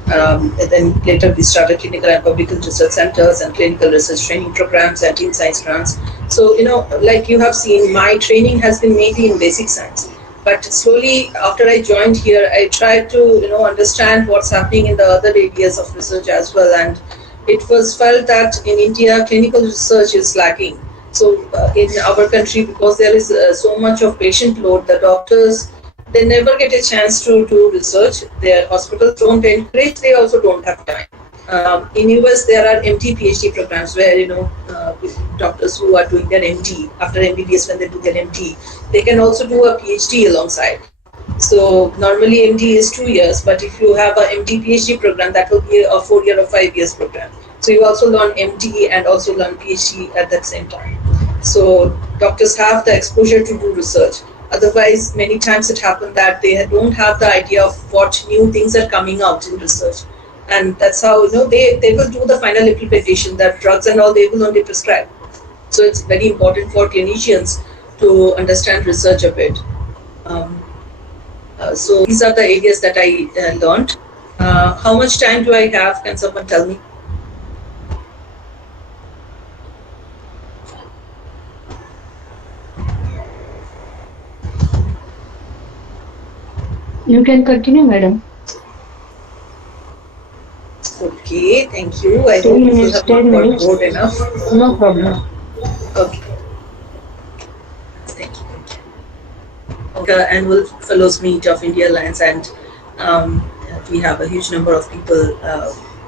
And then later we started clinical and public health research centers and clinical research training programs and team science grants. So, like you have seen, my training has been mainly in basic science. But slowly, after I joined here, I tried to, understand what's happening in the other areas of research as well. And it was felt that in India, clinical research is lacking. So in our country, because there is so much of patient load, the doctors, they never get a chance to do research. Their hospitals don't encourage, they also don't have time. In US, there are MD PhD programs where, doctors who are doing their MD, after MBBS when they do their MD, they can also do a PhD alongside. So normally MD is 2 years, but if you have a MD PhD program, that will be a 4-year or 5 years program. So you also learn MD and also learn PhD at that same time. So doctors have the exposure to do research. Otherwise, many times it happens that they don't have the idea of what new things are coming out in research. And that's how, they will do the final implementation, that drugs and all, they will only prescribe. So it's very important for clinicians to understand research a bit. So these are the areas that I learned. How much time do I have? Can someone tell me? You can continue, madam. Okay, thank you. I hope you have got bored enough. No problem. Okay. Thank you. Okay, annual Fellows Meet of India Alliance, and we have a huge number of people.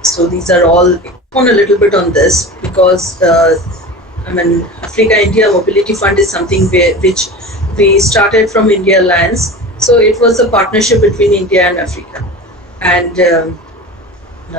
So these are all on a little bit on this because Africa India Mobility Fund is something which we started from India Alliance. So it was a partnership between India and Africa. And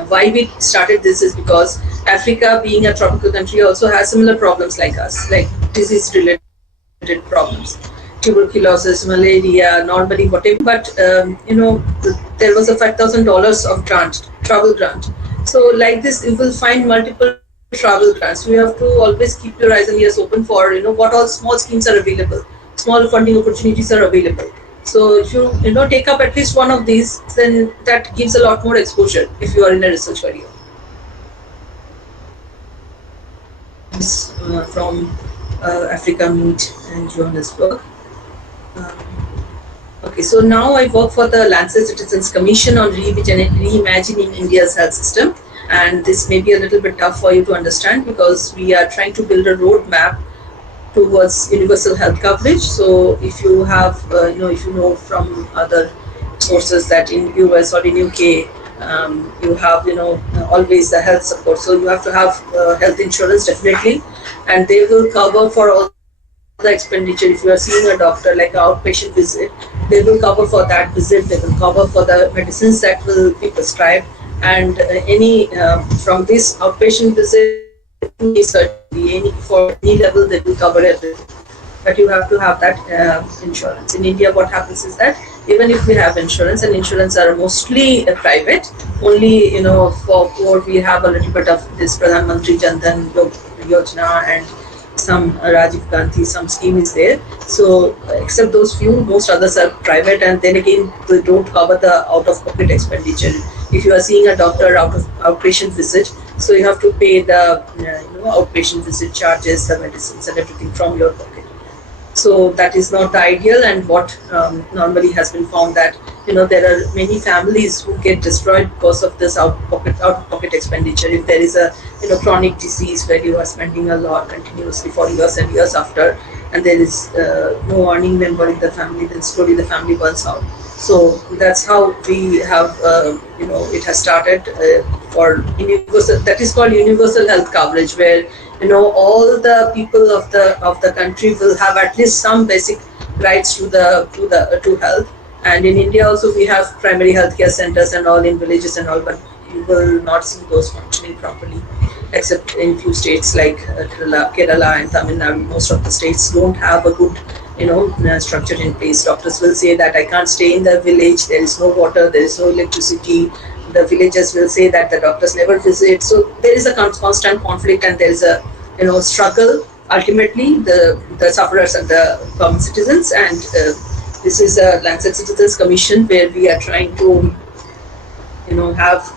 why we started this is because Africa, being a tropical country, also has similar problems like us, like disease-related problems, tuberculosis, malaria, normally whatever. But there was a $5,000 of grant, travel grant. So like this, you will find multiple travel grants. You have to always keep your eyes and ears open for what all small schemes are available, small funding opportunities are available. So if you take up at least one of these, then that gives a lot more exposure if you are in a research career. from Africa Meet in Johannesburg. Okay, so now I work for the Lancet Citizens Commission on reimagining India's health system, and this may be a little bit tough for you to understand because we are trying to build a roadmap towards universal health coverage. So if you have, if you know from other sources that in US or in UK, you have, always the health support. So you have to have health insurance definitely, and they will cover for all the expenditure. If you are seeing a doctor like an outpatient visit, they will cover for that visit. They will cover for the medicines that will be prescribed, and any from this outpatient visit to surgery, for any level they will cover everything. But you have to have that insurance. In India, what happens is that even if we have insurance, and insurance are mostly private, only for poor we have a little bit of this Pradhan Mantri Jan Dhan Yojana and some Rajiv Gandhi, some scheme is there. So except those few, most others are private, and then again they don't cover the out-of-pocket expenditure. If you are seeing a doctor out of outpatient visit, so you have to pay the outpatient visit charges, the medicines and everything from your pocket. So that is not the ideal, and what normally has been found that there are many families who get destroyed because of this out-of-pocket expenditure. If there is a chronic disease where you are spending a lot continuously for years and years after, and there is no earning member in the family, then slowly the family burns out. So that's how we have, it has started for universal. That is called universal health coverage, where all the people of the country will have at least some basic rights to health. And in India also we have primary healthcare centers and all in villages and all, but you will not see those functioning properly, except in few states like Kerala and Tamil Nadu. Most of the states don't have a good structure in place. Doctors will say that I can't stay in the village, there is no water, there is no electricity. The villagers will say that the doctors never visit. So there is a constant conflict, and there is a struggle. Ultimately, the sufferers are the common citizens, and this is a Lancet Citizens Commission where we are trying to have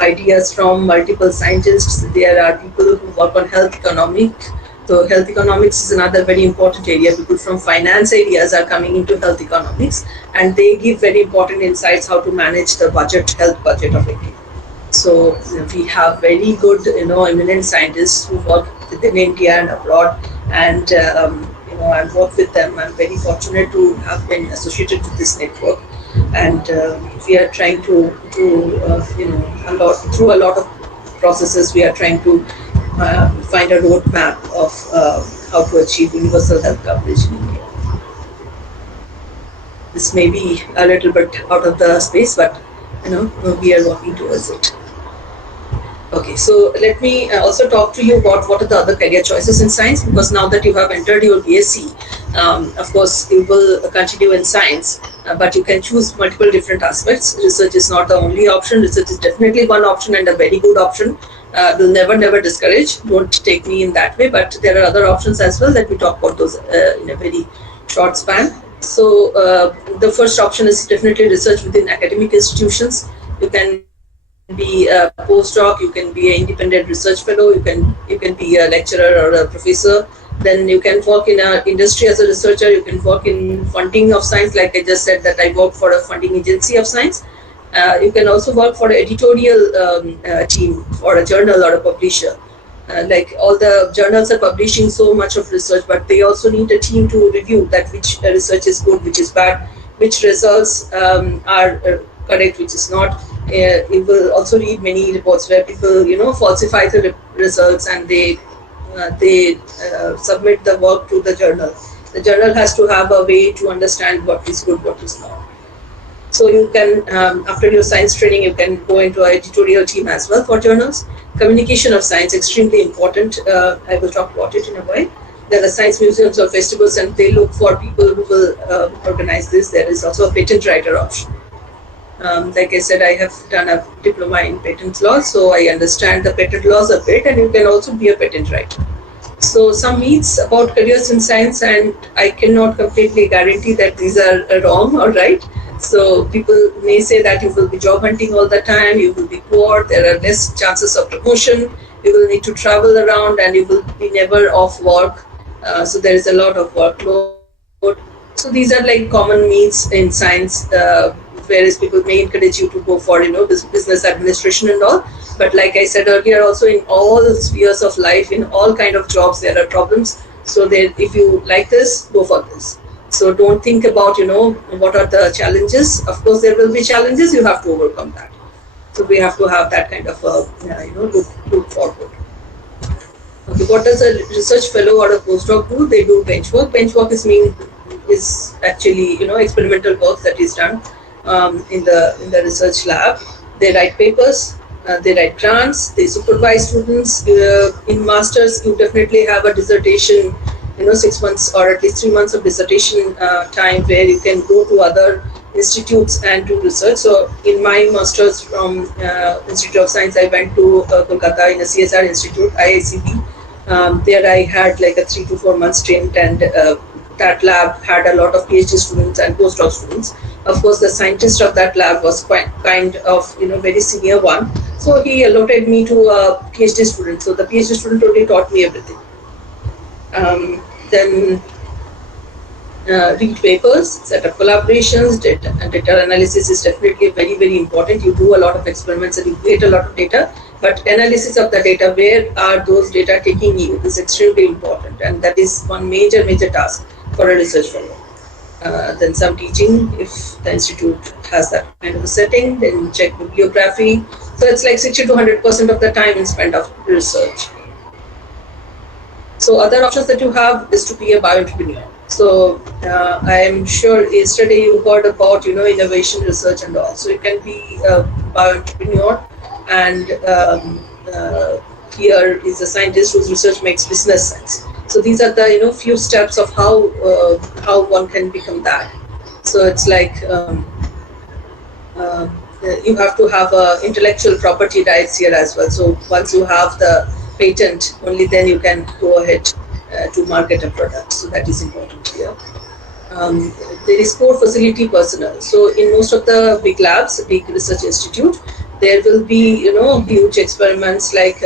ideas from multiple scientists. There are people who work on health economics. So health economics is another very important area. People from finance areas are coming into health economics, and they give very important insights how to manage the health budget of India. So we have very good, eminent scientists who work within India and abroad, and I work with them. I'm very fortunate to have been associated with this network, and we are trying to through a lot of processes, we are trying to find a roadmap of how to achieve universal health coverage in India. This may be a little bit out of the space, but we are working towards it. Okay, so let me also talk to you about what are the other career choices in science, because now that you have entered your BSc, of course you will continue in science, but you can choose multiple different aspects. Research is not the only option. Research is definitely one option, and a very good option. Will never discourage. Don't take me in that way, but there are other options as well. Let me talk about those in a very short span. So the first option is definitely research within academic institutions. You can be a postdoc, you can be an independent research fellow, you can be a lecturer or a professor. Then you can work in an industry as a researcher. You can work in funding of science, like I just said that I work for a funding agency of science. You can also work for an editorial team for a journal or a publisher. Like all the journals are publishing so much of research, but they also need a team to review that which research is good, which is bad, which results are correct, which is not. You will also read many reports where people, falsify the results, and they submit the work to the journal. The journal has to have a way to understand what is good, what is not. So you can, after your science training, you can go into an editorial team as well for journals. Communication of science, extremely important. I will talk about it in a while. There are science museums or festivals, and they look for people who will organize this. There is also a patent writer option. Like I said, I have done a diploma in patent law, so I understand the patent laws a bit, and you can also be a patent writer. So some myths about careers in science, and I cannot completely guarantee that these are wrong or right. So people may say that you will be job hunting all the time, you will be poor, there are less chances of promotion, you will need to travel around, and you will be never off work. So there is a lot of workload. So these are like common needs in science, whereas people may encourage you to go for business administration and all. But like I said earlier, also in all spheres of life, in all kind of jobs, there are problems. So if you like this, go for this. So don't think about what are the challenges. Of course, there will be challenges. You have to overcome that. So we have to have that kind of look forward. Okay, what does a research fellow or a postdoc do? They do bench work. Bench work is actually experimental work that is done in the research lab. They write papers, they write grants, they supervise students. In masters, you definitely have a dissertation, 6 months or at least 3 months of dissertation time, where you can go to other institutes and do research. So in my masters from Institute of Science, I went to Kolkata in a CSR institute, IICB. There I had like a 3 to 4 months stint, and that lab had a lot of PhD students and postdoc students. Of course, the scientist of that lab was quite kind of very senior one. So he allotted me to a PhD student. So the PhD student totally taught me everything. Then read papers, set up collaborations, data analysis is definitely very, very important. You do a lot of experiments and you create a lot of data, but analysis of the data, where are those data taking you, is extremely important, and that is one major task for a research fellow. Then some teaching, if the institute has that kind of a setting, then check bibliography. So it's like 60 to 100% of the time is spent of research. So other options that you have is to be a bio-entrepreneur. So I am sure yesterday you heard about innovation research and all. So you can be a bio-entrepreneur, and here is a scientist whose research makes business sense. So these are the few steps of how one can become that. So it's like you have to have intellectual property rights here as well. So once you have the patent, only then you can go ahead to market a product. So that is important here. There is core facility personnel. So in most of the big labs, big research institute, there will be huge experiments like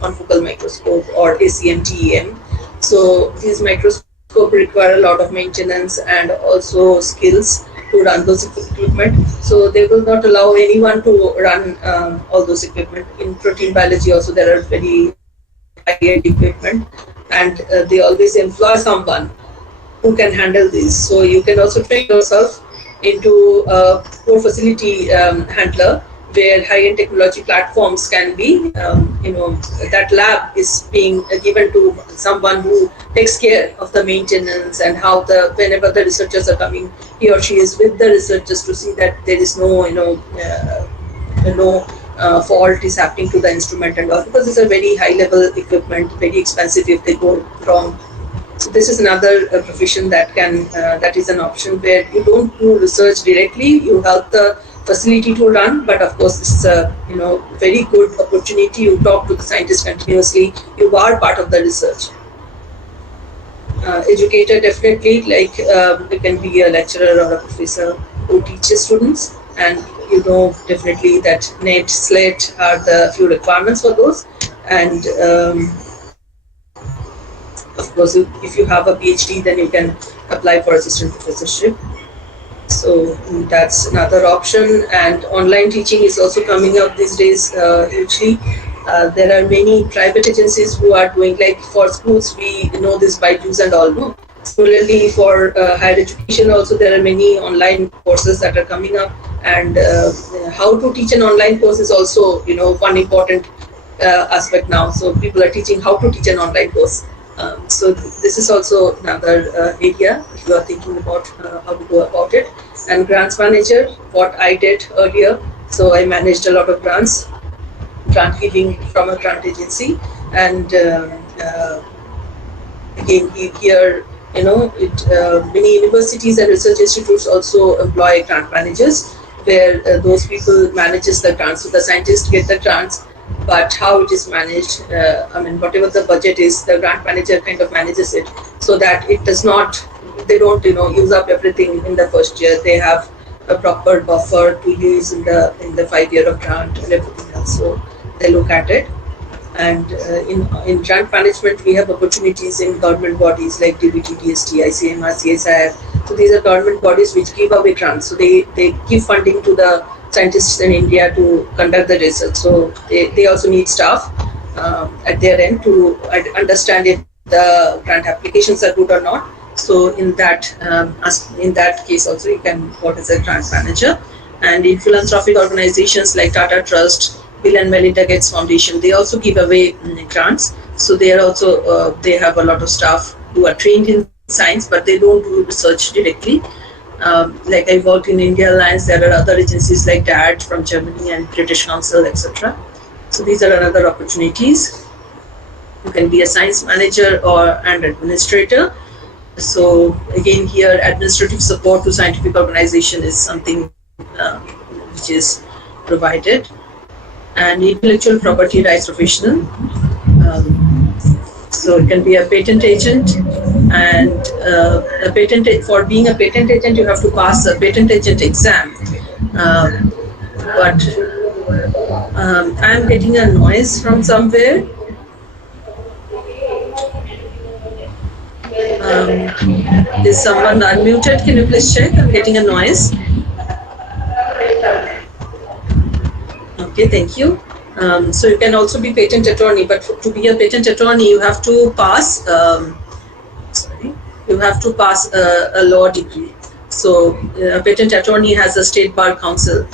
confocal microscope or ACM-TEM. So these microscopes require a lot of maintenance and also skills to run those equipment. So they will not allow anyone to run all those equipment. In protein biology also, there are very high-end equipment, and they always employ someone who can handle this. So you can also train yourself into a core facility handler, where high-end technology platforms can be, that lab is being given to someone who takes care of the maintenance, and how whenever the researchers are coming, he or she is with the researchers to see that there is no fault is happening to the instrument and all, because it's a very high-level equipment, very expensive if they go wrong. So this is another profession that is an option, where you don't do research directly, you help the facility to run, but of course this is a very good opportunity. You talk to the scientists continuously, you are part of the research. Educator, definitely, like you can be a lecturer or a professor who teaches students, and definitely that NET, SLET are the few requirements for those. And of course, if you have a PhD, then you can apply for assistant professorship. So that's another option. And online teaching is also coming up these days hugely. There are many private agencies who are doing, like for schools, we know this BYJU'S and all. No? Similarly, for higher education also, there are many online courses that are coming up. And how to teach an online course is also, one important aspect now. So people are teaching how to teach an online course. So this is also another area if you are thinking about how to go about it. And grants manager, what I did earlier. So I managed a lot of grants, grant giving from a grant agency. And again, here, many universities and research institutes also employ grant managers, where those people manages the grants. So the scientists get the grants, but how it is managed, whatever the budget is, the grant manager kind of manages it, so that it does not, they don't, use up everything in the first year. They have a proper buffer to use in the 5 year of grant and everything else. So they look at it. And in grant management, we have opportunities in government bodies like DBT, DST, ICMR, CSIR. So these are government bodies which give away grants. So they give funding to the scientists in India to conduct the research. So they also need staff at their end to understand if the grant applications are good or not. So in that case also you can work as a grant manager. And in philanthropic organizations like Tata Trust, Bill and Melinda Gates Foundation, they also give away grants. So they are also they have a lot of staff who are trained in science, but they don't do research directly. Like I worked in India Alliance, there are other agencies like DAD from Germany and British Council, etc. So these are another opportunities. You can be a science manager or an administrator. So again, here administrative support to scientific organization is something which is provided. And intellectual property rights professional. So it can be a patent agent, and for being a patent agent, you have to pass a patent agent exam. But I'm getting a noise from somewhere. Is someone unmuted? Can you please check? I'm getting a noise. Okay, thank you. So you can also be patent attorney, but to be a patent attorney, you have to pass. You have to pass a law degree. So a patent attorney has a state bar council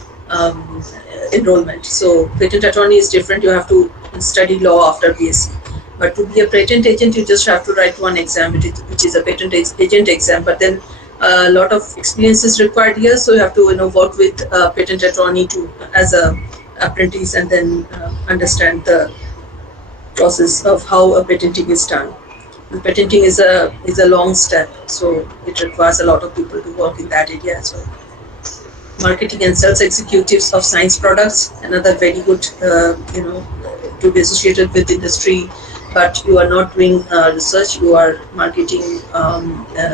enrollment. So patent attorney is different. You have to study law after BSc. But to be a patent agent, you just have to write one exam, which is a patent agent exam. But then a lot of experience is required here. So you have to work with a patent attorney as a apprentice, and then understand the process of how a patenting is done. And patenting is a long step, so it requires a lot of people to work in that area as well. Marketing and sales executives of science products, another very good to be associated with industry, but you are not doing research, you are marketing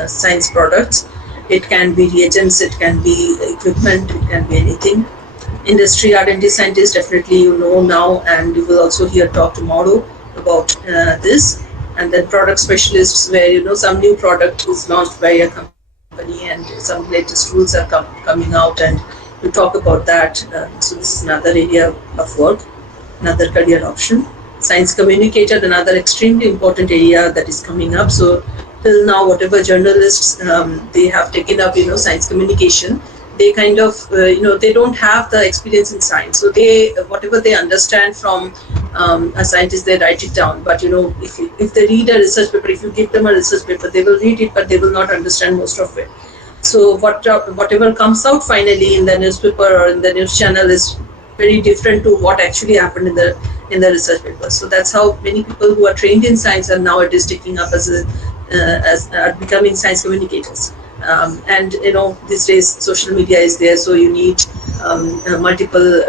science products. It can be reagents, it can be equipment, it can be anything. Industry R&D scientist, definitely now, and you will also hear talk tomorrow about this. And then product specialists, where some new product is launched by a company and some latest rules are coming out, and we talk about that. So this is another area of work, another career option. Science communicator, another extremely important area that is coming up. So till now, whatever journalists they have taken up, science communication, they kind of, they don't have the experience in science. So whatever they understand from a scientist, they write it down. But, if they read a research paper, if you give them a research paper, they will read it, but they will not understand most of it. So whatever comes out finally in the newspaper or in the news channel is very different to what actually happened in the research paper. So that's how many people who are trained in science are nowadays taking up as becoming science communicators. And these days social media is there, so you need multiple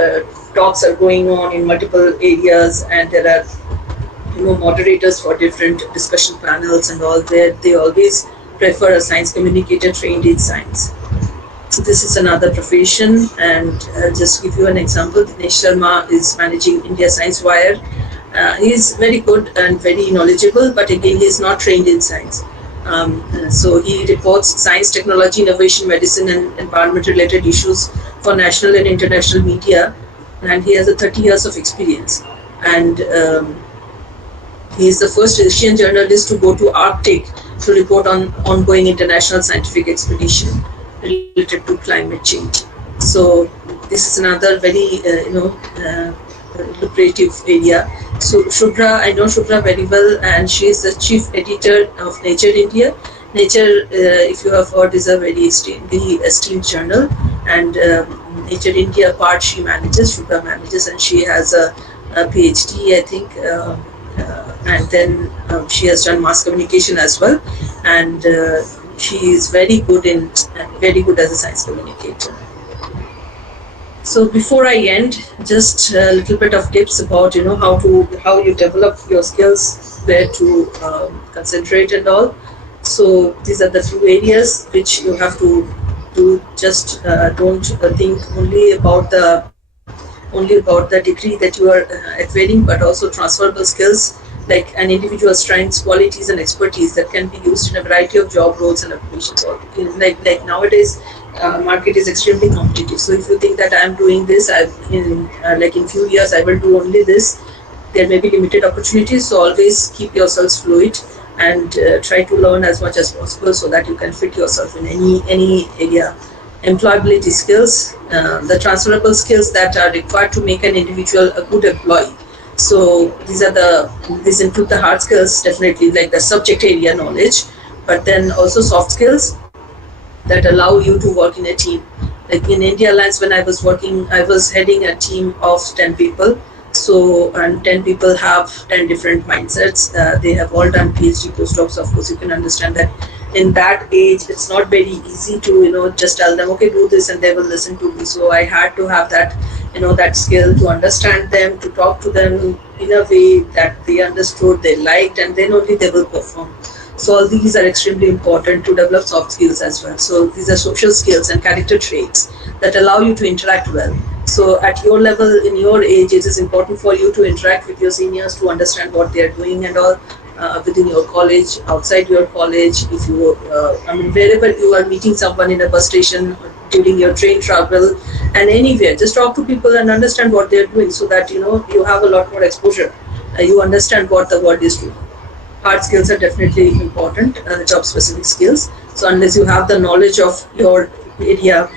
talks are going on in multiple areas, and there are moderators for different discussion panels and all. They always prefer a science communicator trained in science. So this is another profession, and just give you an example. Dinesh Sharma is managing India Science Wire. He is very good and very knowledgeable, but again he is not trained in science. So he reports science, technology, innovation, medicine, and environment-related issues for national and international media, and he has 30 years of experience. And he is the first Asian journalist to go to Arctic to report on ongoing international scientific expedition related to climate change. So this is another very lucrative area. So Shubhra, I know Shubhra very well, and she is the chief editor of Nature India. Nature, if you have heard, is a very esteemed journal, and Nature India part she manages, Shubhra manages, and she has a PhD, I think, and then she has done mass communication as well, and she is very good as a science communicator. So before I end, just a little bit of tips about how you develop your skills, where to concentrate and all. So these are the few areas which you have to do. Just don't think only about the only about the degree that you are acquiring, but also transferable skills like an individual's strengths, qualities, and expertise that can be used in a variety of job roles and applications. Or like nowadays, market is extremely competitive. So if you think that I am doing this, in few years I will do only this, there may be limited opportunities. So always keep yourselves fluid and try to learn as much as possible so that you can fit yourself in any area. Employability skills, the transferable skills that are required to make an individual a good employee. So these include the hard skills, definitely, like the subject area knowledge, but then also soft skills that allow you to work in a team. Like in India Airlines, when I was working, I was heading a team of 10 people. So, and 10 people have 10 different mindsets. They have all done PhD postdocs. Of course, you can understand that in that age, it's not very easy to, just tell them, okay, do this, and they will listen to me. So I had to have that, that skill to understand them, to talk to them in a way that they understood, they liked, and then only they will perform. So all these are extremely important to develop soft skills as well. So these are social skills and character traits that allow you to interact well. So at your level, in your age, it is important for you to interact with your seniors, to understand what they are doing and all, within your college, outside your college. If you, wherever you are meeting someone in a bus station, during your train travel, and anywhere, just talk to people and understand what they are doing, so that you have a lot more exposure. You understand what the world is doing. Hard skills are definitely important, job-specific skills. So unless you have the knowledge of your area,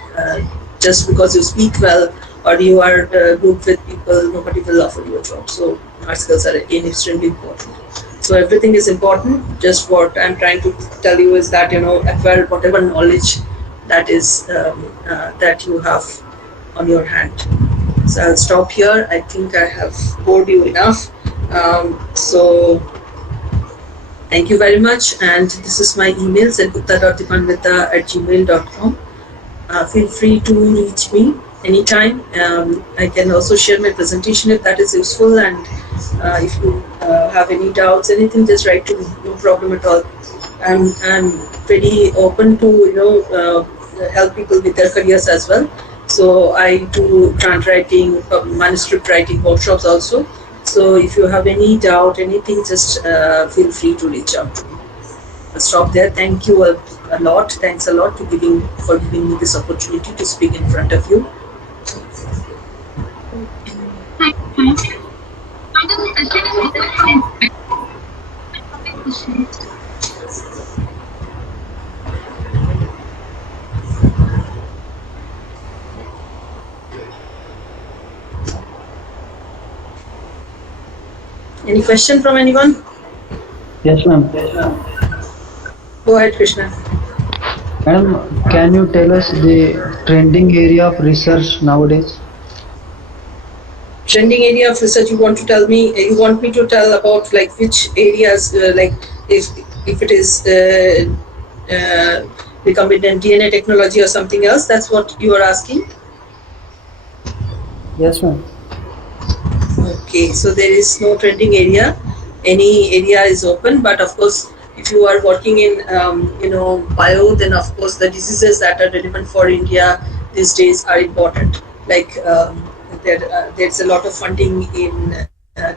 just because you speak well or you are good with people, nobody will offer you a job. So hard skills are again extremely important. So everything is important. Just what I'm trying to tell you is that acquire whatever knowledge that is that you have on your hand. So I'll stop here. I think I have bored you enough. So thank you very much. And this is my email, zgupta.dipanvita@gmail.com. Feel free to reach me anytime. I can also share my presentation if that is useful. And if you have any doubts, anything, just write to me. No problem at all. I'm very open to help people with their careers as well. So I do grant writing, manuscript writing workshops also. So if you have any doubt, anything, just feel free to reach out to me. I'll stop there. Thank you a lot. Thanks a lot for giving me this opportunity to speak in front of you. Any question from anyone? Yes, ma'am. Go ahead, Krishna. Madam, can you tell us the trending area of research nowadays? Trending area of research, you want to tell me? You want me to tell about like which areas, like if it is recombinant DNA technology or something else? That's what you are asking? Yes, ma'am. Okay, so there is no trending area. Any area is open, but of course, if you are working in bio, then of course the diseases that are relevant for India these days are important. Like there's a lot of funding in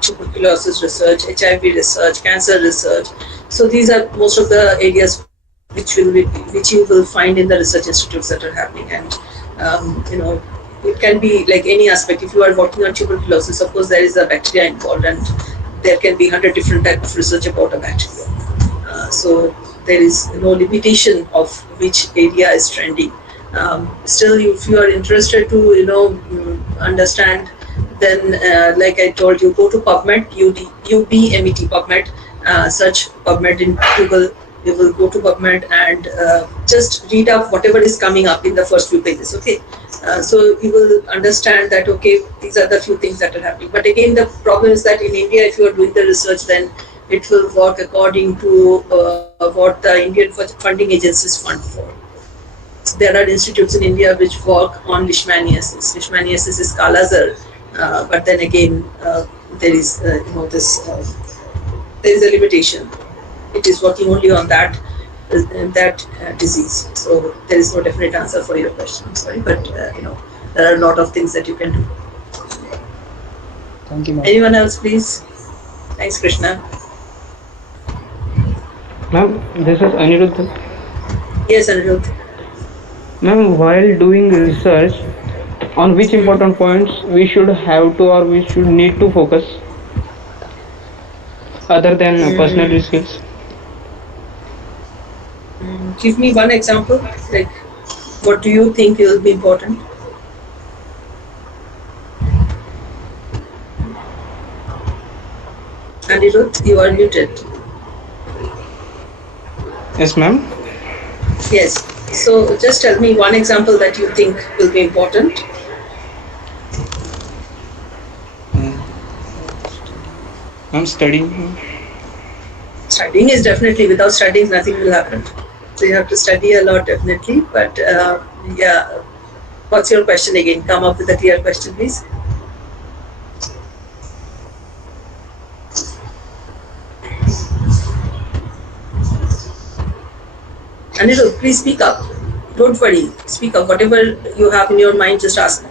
tuberculosis research, HIV research, cancer research. So these are most of the areas which you will find in the research institutes that are happening. And it can be like any aspect. If you are working on tuberculosis, of course there is a bacteria involved, and there can be 100 different types of research about a bacteria. So there is no limitation of which area is trending. Still, if you are interested to understand, then like I told you, go to PubMed, UBMET PubMed, search PubMed in Google. You will go to PubMed and just read up whatever is coming up in the first few pages. Okay, so you will understand that okay, these are the few things that are happening. But again, the problem is that in India, if you are doing the research, then it will work according to what the Indian funding agencies fund for. So there are institutes in India which work on leishmaniasis. Leishmaniasis is Kala-Azar, but then again, there is there is a limitation. It is working only on that disease. So there is no definite answer for your question. I'm sorry, but there are a lot of things that you can do. Thank you, ma'am. Anyone else, please? Thanks, Krishna. Ma'am, this is Anirudh. Yes, Anirudh. Ma'am, while doing research, on which important points we should have to or we should need to focus other than personality skills? Give me one example. Like, what do you think will be important? Anirudh, you are muted. Yes, ma'am. Yes. So just tell me one example that you think will be important. Ma'am, studying. Studying is definitely, without studying, nothing will happen. So you have to study a lot, definitely. But yeah, what's your question again? Come up with a clear question, please. Anirudh, please speak up. Don't worry. Speak up. Whatever you have in your mind, just ask.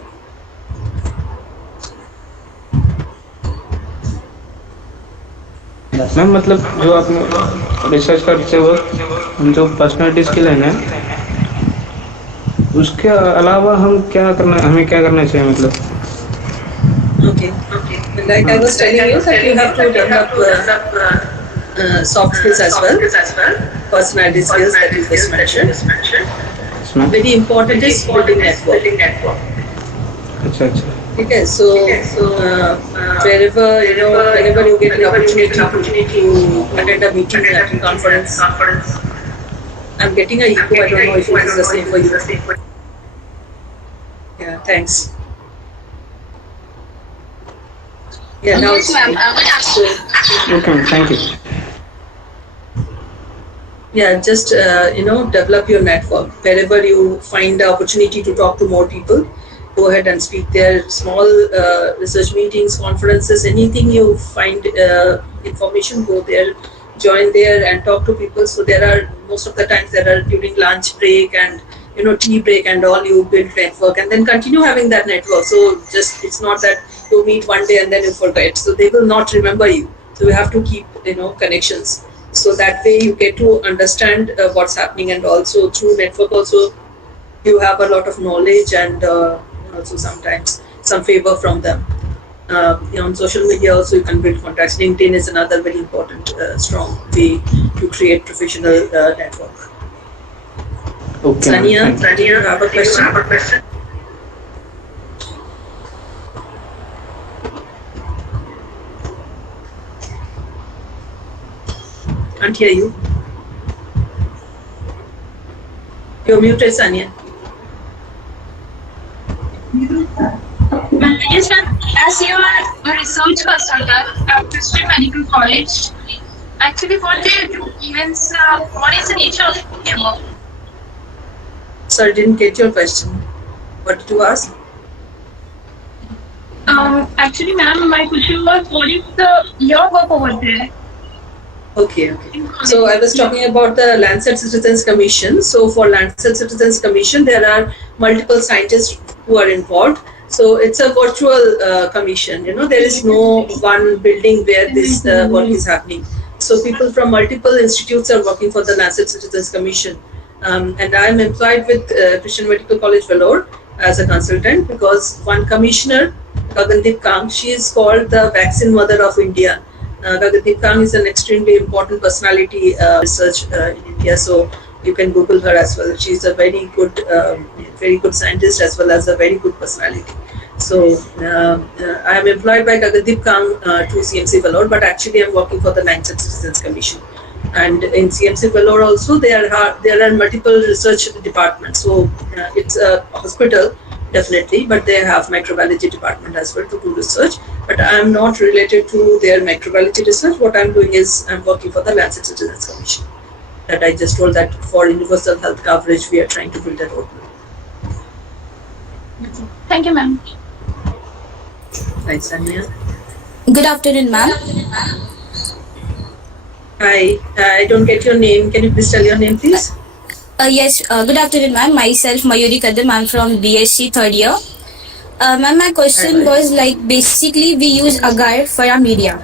Ma'am मतलब जो आपने research का जो personality skill है ना, उसके अलावा हमें क्या करना चाहिए मतलब? Okay. Like I was telling you that you have to develop soft skills as well, personality skills that you just mentioned. Yes, ma'am. Very important is building network. अच्छा. Okay, so whenever you get an opportunity to attend a meeting at a conference, I'm getting a echo. I don't know if it is the same for you. Yeah, thanks. Yeah, now Yes, ma'am. Okay, ma'am. Thank you. Yeah, just develop your network. Wherever you find the opportunity to talk to more people, go ahead and speak there. Small research meetings, conferences, anything you find information, go there, join there and talk to people. So there are, most of the times there are during lunch break and tea break and all, you build network and then continue having that network. So just, it's not that you meet one day and then you forget. So they will not remember you. So you have to keep connections. So that way you get to understand what's happening, and also through network also you have a lot of knowledge and also sometimes some favor from them. On social media also you can build contacts. LinkedIn is another very important strong way to create professional network. Okay. Sania, you have a question? Can't hear you. You're muted, Sania. Yes, ma'am. As you are a research consultant at Christian Medical College, actually what do you do? Events, what is the nature of your work? Sorry, didn't get your question. What did you ask? Actually, ma'am, my question was, what is your work over there? Okay. So I was talking about the Lancet Citizens Commission. So for Lancet Citizens Commission, there are multiple scientists who are involved. So it's a virtual commission. There is no one building where this work is happening. So people from multiple institutes are working for the Lancet Citizens Commission. And I am employed with Christian Medical College, Vellore as a consultant, because one commissioner, Gagandeep Kang, she is called the vaccine mother of India. Gagandeep Kang is an extremely important personality research in India, so you can Google her as well. She's a very good scientist as well as a very good personality. So I am employed by Gagandeep Kang to CMC Vellore, but actually I'm working for the Lancet Citizens Commission. And in CMC Vellore also there are multiple research departments. So it's a hospital, definitely, but they have microbiology department as well to do research. But I am not related to their microbiology research. What I'm doing is I'm working for the Lancet Citizens Commission. That I just told that for universal health coverage, we are trying to build a roadmap. Thank you, ma'am. Thanks, Sania. Good afternoon, ma'am. Hi, I don't get your name. Can you please tell your name, please? Yes, good afternoon, ma'am. Myself, Mayuri Kadam. I'm from BSc third year. Ma'am, my question was like basically we use agar for our media.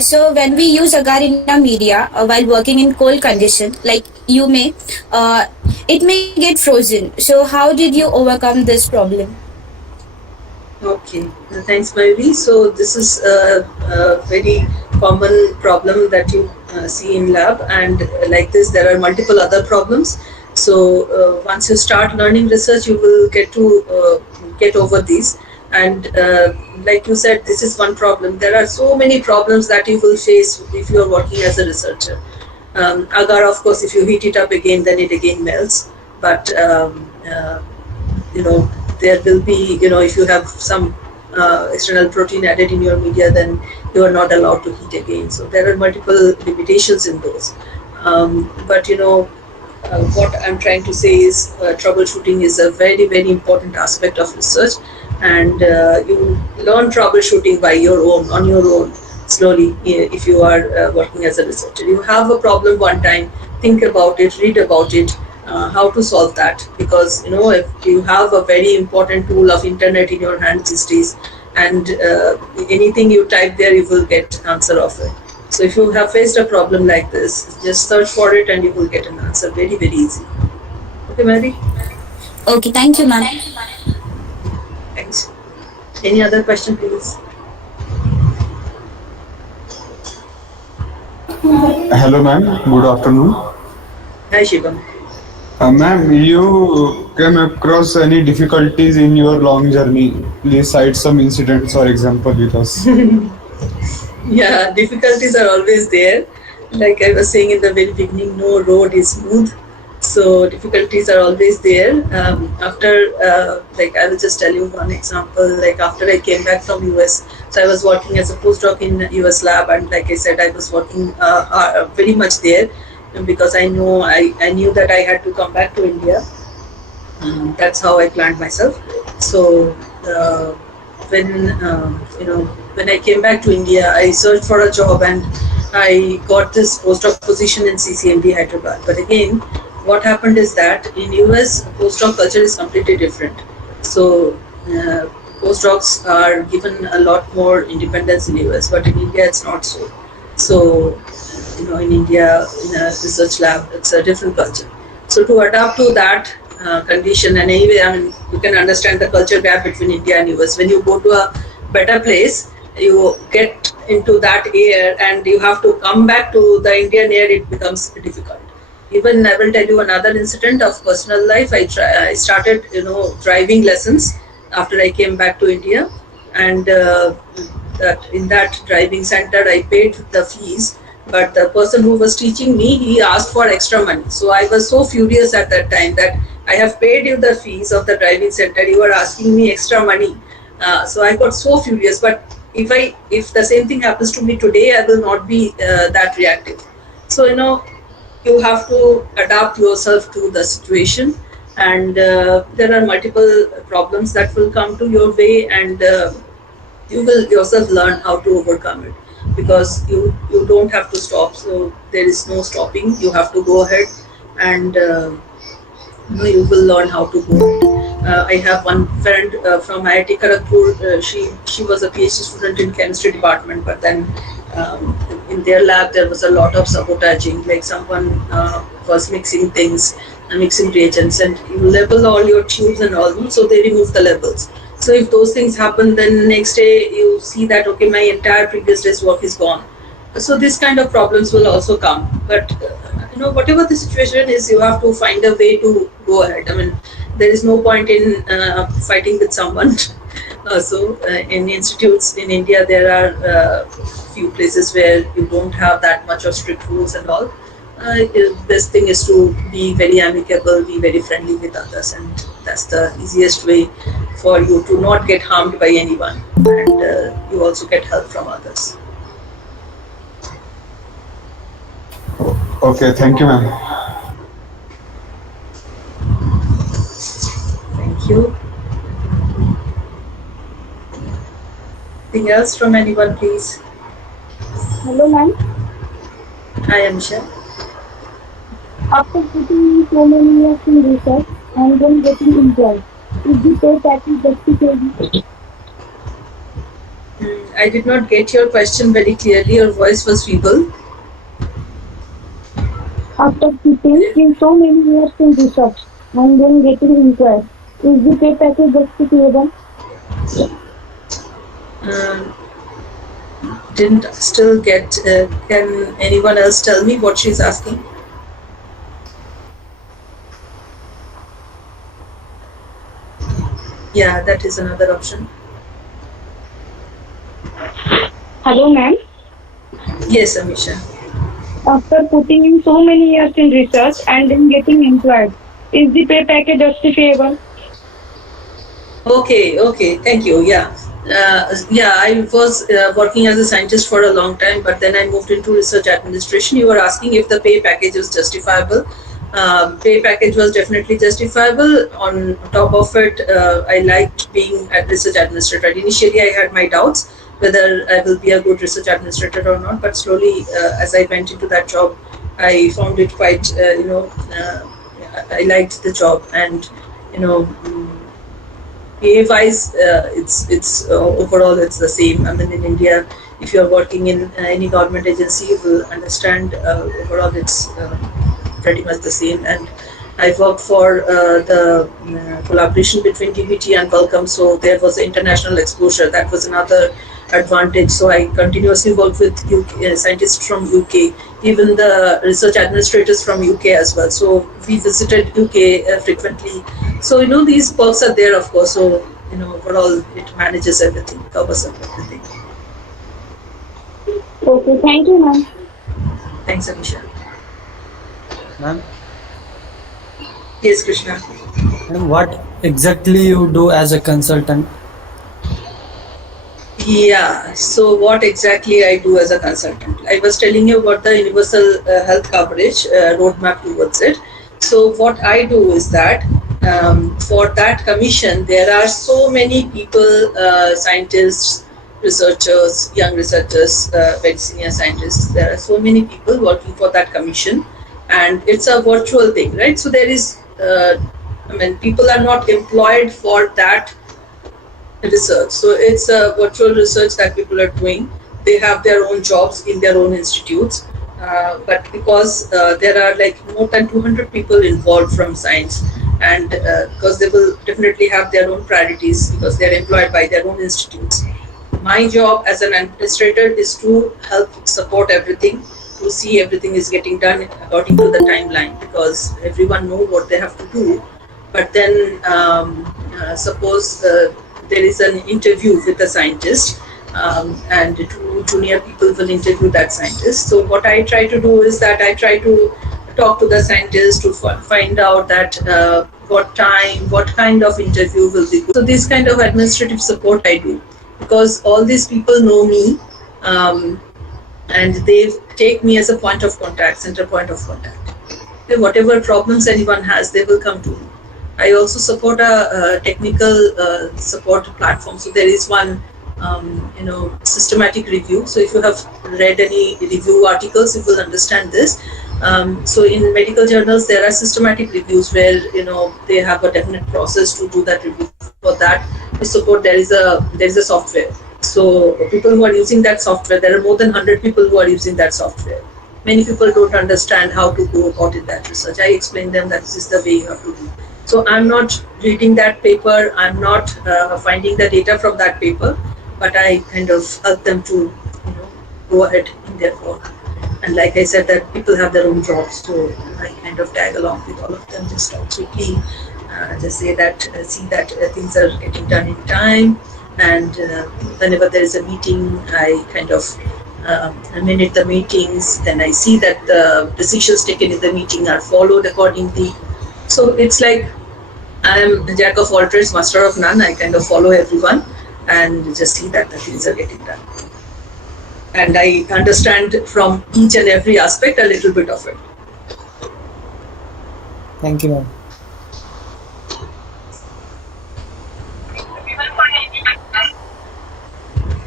So when we use agar in our media while working in cold condition, like it may get frozen. So how did you overcome this problem? Okay, thanks, Mayuri. So this is a very common problem that you see in lab, and like this, there are multiple other problems. So once you start learning research, you will get over these. And like you said, this is one problem. There are so many problems that you will face if you are working as a researcher. Agar, of course, if you heat it up again, then it again melts. But there will be, if you have some external protein added in your media, then you are not allowed to heat again. So there are multiple limitations in those. But what I'm trying to say is troubleshooting is a very, very important aspect of research, and you learn troubleshooting on your own, slowly, if you are working as a researcher. You have a problem one time, think about it, read about it, how to solve that, because if you have a very important tool of internet in your hands these days, and anything you type there, you will get answer of it. So if you have faced a problem like this, just search for it and you will get an answer very, very easy. Okay, Mary? Okay, thank you, ma'am. Thanks. Any other question, please? Hello, ma'am. Good afternoon. Hi, Shivam. Ma'am, you came across any difficulties in your long journey? Please cite some incidents or example with us. Yeah, difficulties are always there. Like I was saying in the very beginning, no road is smooth. So difficulties are always there. I will just tell you one example. Like after I came back from US, so I was working as a postdoc in US lab, and like I said, I was working very much there, because I knew that I had to come back to India. That's how I planned myself. So when I came back to India, I searched for a job and I got this postdoc position in CCMD Hyderabad. But again, what happened is that in US, postdoc culture is completely different. So postdocs are given a lot more independence in US, but in India it's not so. So in India, in a research lab, it's a different culture. So to adapt to that condition, and anyway, you can understand the culture gap between India and US. When you go to a better place, you get into that air and you have to come back to the Indian air, it becomes difficult. Even I will tell you another incident of personal life. I started, driving lessons after I came back to India, and in that driving center, I paid the fees. But the person who was teaching me, he asked for extra money. So I was so furious at that time that I have paid you the fees of the driving center. You are asking me extra money. So I got so furious. But if the same thing happens to me today, I will not be that reactive. So you have to adapt yourself to the situation, and there are multiple problems that will come to your way, and you will yourself learn how to overcome it, because you don't have to stop. So there is no stopping. You have to go ahead, and you will learn how to go. I have one friend from IIT Kharagpur. She was a PhD student in chemistry department, but then in their lab there was a lot of sabotaging. Like someone was mixing things, mixing reagents, and you label all your tubes and all. So they remove the labels. So if those things happen, then next day you see that, okay, my entire previous day's work is gone. So this kind of problems will also come. But whatever the situation is, you have to find a way to go ahead. There is no point in fighting with someone. In institutes in India, there are few places where you don't have that much of strict rules and all. The best thing is to be very amicable, be very friendly with others, and that's the easiest way for you to not get harmed by anyone, and you also get help from others. Okay, thank you, ma'am. Thank you. Anything else from anyone, please? Hello, ma'am. Hi, Amisha. After putting so many years in research and then getting employed, Is the pay package justifiable? I did not get your question very clearly. Your voice was feeble. After sitting in so many years in research and then getting inquired, is the pay package justifiable? Didn't still get. Can anyone else tell me what she's asking? Yeah, that is another option. Hello, ma'am. Yes, Amisha. After putting in so many years in research and then getting employed, is the pay package justifiable? Okay, thank you. Yeah, I was working as a scientist for a long time, but then I moved into research administration. You were asking if the pay package was justifiable. Pay package was definitely justifiable. On top of it, I liked being a research administrator. Initially, I had my doubts whether I will be a good research administrator or not, but slowly, as I went into that job, I found it quite, I liked the job, and pay wise, it's overall it's the same. I mean, in India, if you are working in any government agency, you will understand overall it's pretty much the same. And I worked for the collaboration between DBT and Welcome, so there was international exposure. That was another advantage. So I continuously worked with UK, scientists from UK, even the research administrators from UK as well. So we visited UK frequently. So these perks are there, of course. So overall it manages everything, covers up everything. Okay, thank you, ma'am. Thanks, Amisha. Ma'am, Yes, Krishna. what exactly you do as a consultant? Yeah, so what exactly I do as a consultant? I was telling you about the universal health coverage roadmap towards it. So what I do is that for that commission, there are so many people, scientists, researchers, young researchers, very senior scientists. There are so many people working for that commission, and it's a virtual thing, right? So there is, people are not employed for that research. So it's a virtual research that people are doing. They have their own jobs in their own institutes, but because there are like more than 200 people involved from science, and because they will definitely have their own priorities because they are employed by their own institutes. My job as an administrator is to help support everything, to see everything is getting done according to the timeline, because everyone know what they have to do. But then suppose there is an interview with a scientist, and two junior people will interview that scientist. So what I try to do is that I try to talk to the scientist to find out that what time, what kind of interview will be good. So this kind of administrative support I do, because all these people know me, and they take me as a point of contact, center point of contact. Whatever problems anyone has, they will come to me. I also support a technical support platform. So there is one, systematic review. So if you have read any review articles, you will understand this. So in medical journals, there are systematic reviews where they have a definite process to do that review. For that, we support. There is a software. So people who are using that software, there are more than 100 people who are using that software. Many people don't understand how to go about in that research. I explain them that this is the way you have to do. So I'm not reading that paper, I'm not finding the data from that paper, but I kind of help them to go ahead in their work. And like I said, that people have their own jobs, so I kind of tag along with all of them, just talk quickly, just say that, see that things are getting done in time, and whenever there is a meeting, I kind of minute the meetings, then I see that the decisions taken in the meeting are followed accordingly. So it's like I am a jack of all trades, master of none. I kind of follow everyone and just see that the things are getting done. And I understand from each and every aspect a little bit of it. Thank you, ma'am.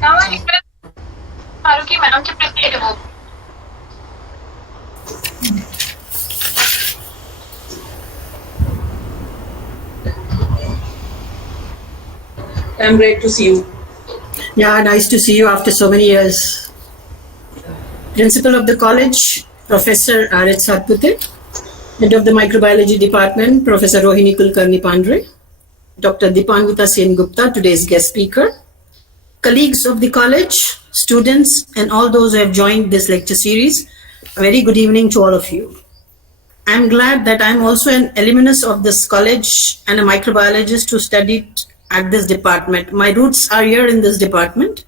Now I request Maruki ma'am to please take a vote. I'm great to see you. Yeah, nice to see you after so many years. Principal of the college, Professor R.H. Satpute. Head of the Microbiology Department, Professor Rohini Kulkarni Pandre. Dr. Dipanvita Sen Gupta, today's guest speaker. Colleagues of the college, students, and all those who have joined this lecture series, a very good evening to all of you. I'm glad that I'm also an alumnus of this college and a microbiologist who studied at this department. My roots are here in this department,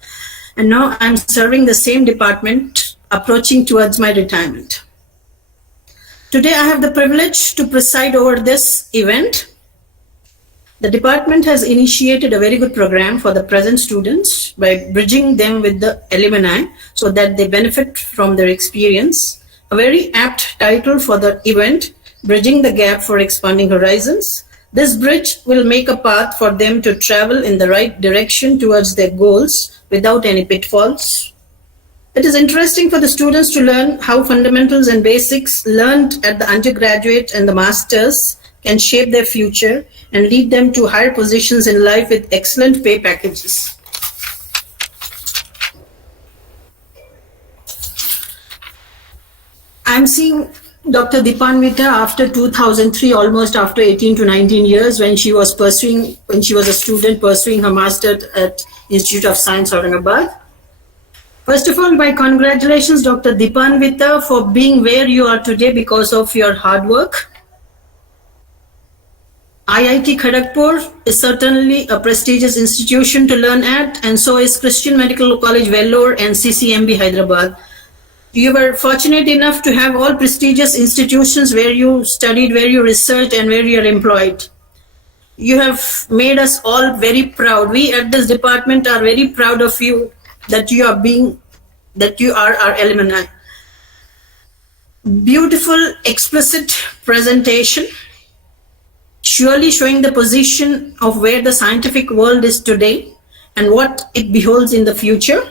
and now I'm serving the same department, approaching towards my retirement. Today, I have the privilege to preside over this event. The department has initiated a very good program for the present students by bridging them with the alumni so that they benefit from their experience. A very apt title for the event, Bridging the Gap for Expanding Horizons. This bridge will make a path for them to travel in the right direction towards their goals without any pitfalls. It is interesting for the students to learn how fundamentals and basics learned at the undergraduate and the masters can shape their future and lead them to higher positions in life with excellent pay packages. I'm seeing Dr. Dipanvita after 2003, almost after 18 to 19 years, when she was a student pursuing her master at Institute of Science, Aurangabad. First of all, my congratulations, Dr. Dipanvita, for being where you are today because of your hard work. IIT Kharagpur is certainly a prestigious institution to learn at, and so is Christian Medical College, Vellore, and CCMB, Hyderabad. You were fortunate enough to have all prestigious institutions where you studied, where you researched, and where you are employed. You have made us all very proud. We at this department are very proud of you that you are our alumni. Beautiful, explicit presentation, surely showing the position of where the scientific world is today and what it beholds in the future.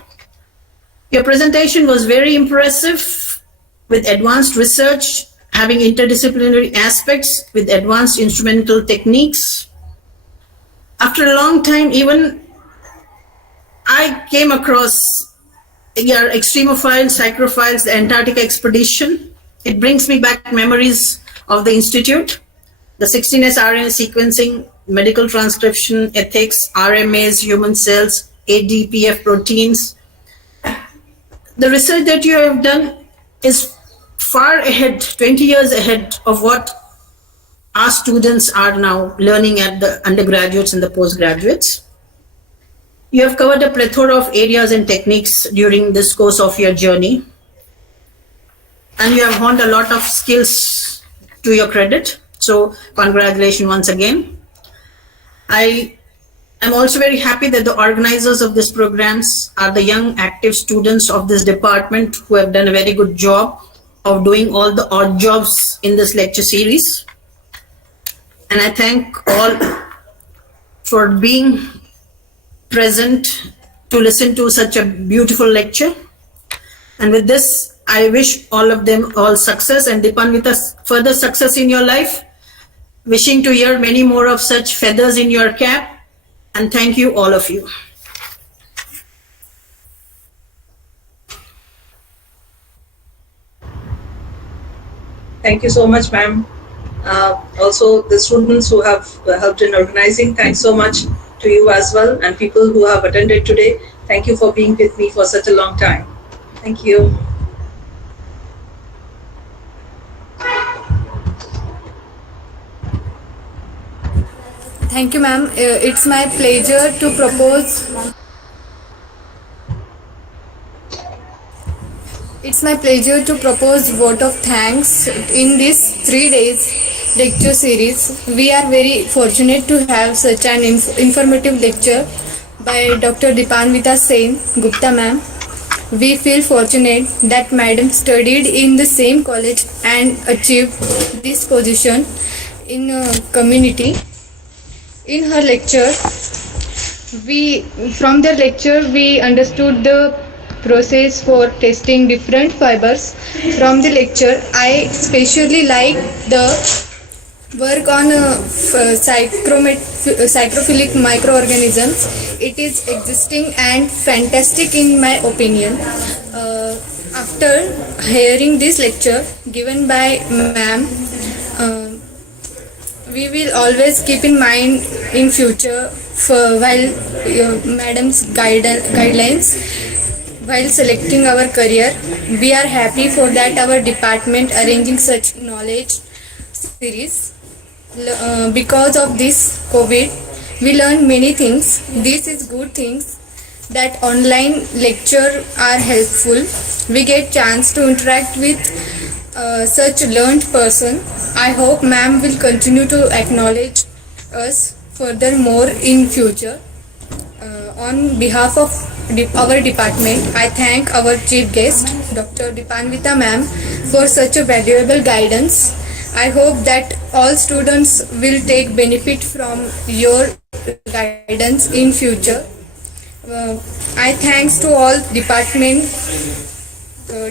Your presentation was very impressive, with advanced research, having interdisciplinary aspects with advanced instrumental techniques. After a long time, even I came across your extremophiles, psychrophiles, the Antarctica expedition. It brings me back memories of the Institute, the 16S RNA sequencing, medical transcription, ethics, RMAs, human cells, ADPF proteins. The research that you have done is far ahead, 20 years ahead of what our students are now learning at the undergraduates and the postgraduates. You have covered a plethora of areas and techniques during this course of your journey, and you have honed a lot of skills to your credit. So congratulations once again. I'm also very happy that the organizers of these programs are the young active students of this department who have done a very good job of doing all the odd jobs in this lecture series. And I thank all for being present to listen to such a beautiful lecture. And with this, I wish all of them all success, and Dipanvita, further success in your life. Wishing to hear many more of such feathers in your cap. And thank you, all of you. Thank you so much, ma'am. Also, the students who have helped in organizing, thanks so much to you as well, and people who have attended today. Thank you for being with me for such a long time. Thank you. Thank you, ma'am. It's my pleasure to propose. It's my pleasure to propose vote of thanks in this 3 days lecture series. We are very fortunate to have such an informative lecture by Dr. Dipanvita Sen Gupta, ma'am. We feel fortunate that madam studied in the same college and achieved this position in community. In her lecture, from the lecture we understood the process for testing different fibers. From the lecture, I especially like the work on psychrophilic microorganisms. It is existing and fantastic in my opinion. After hearing this lecture given by ma'am, we will always keep in mind in future for while madam's guidelines while selecting our career. We are happy for that our department arranging such knowledge series. Because of this COVID, we learn many things. This is good things that online lecture are helpful. We get chance to interact with such learned person. I hope ma'am will continue to acknowledge us furthermore in future. On behalf of our department, I thank our chief guest, Dr. Dipanvita ma'am, for such a valuable guidance. I hope that all students will take benefit from your guidance in future. I thanks to all department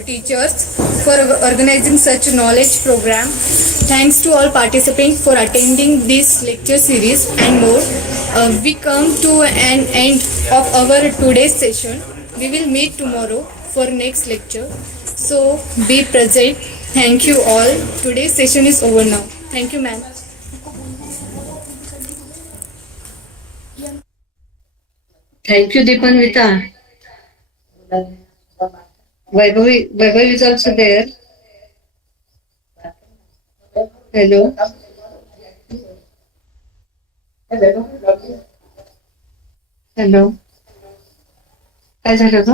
teachers for organizing such a knowledge program. Thanks to all participants for attending this lecture series and more. We come to an end of our today's session. We will meet tomorrow for next lecture. So be present. Thank you all. Today's session is over now. Thank you, ma'am. Thank you, Dipanvita. Vaibhav is also there. Hello. Hello. काय झालं ग?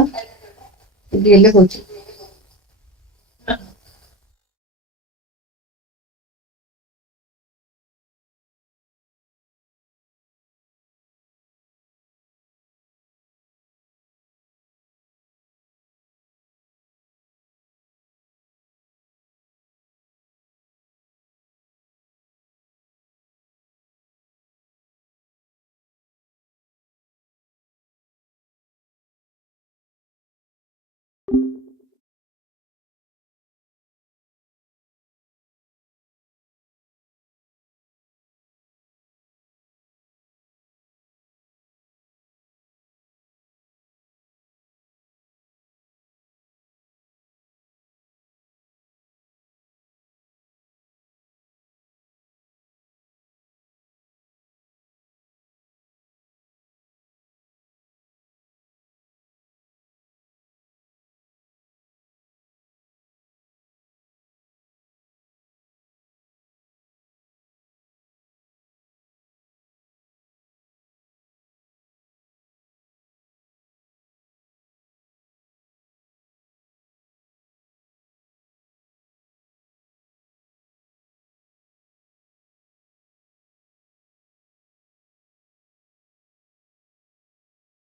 गेले बोलतो.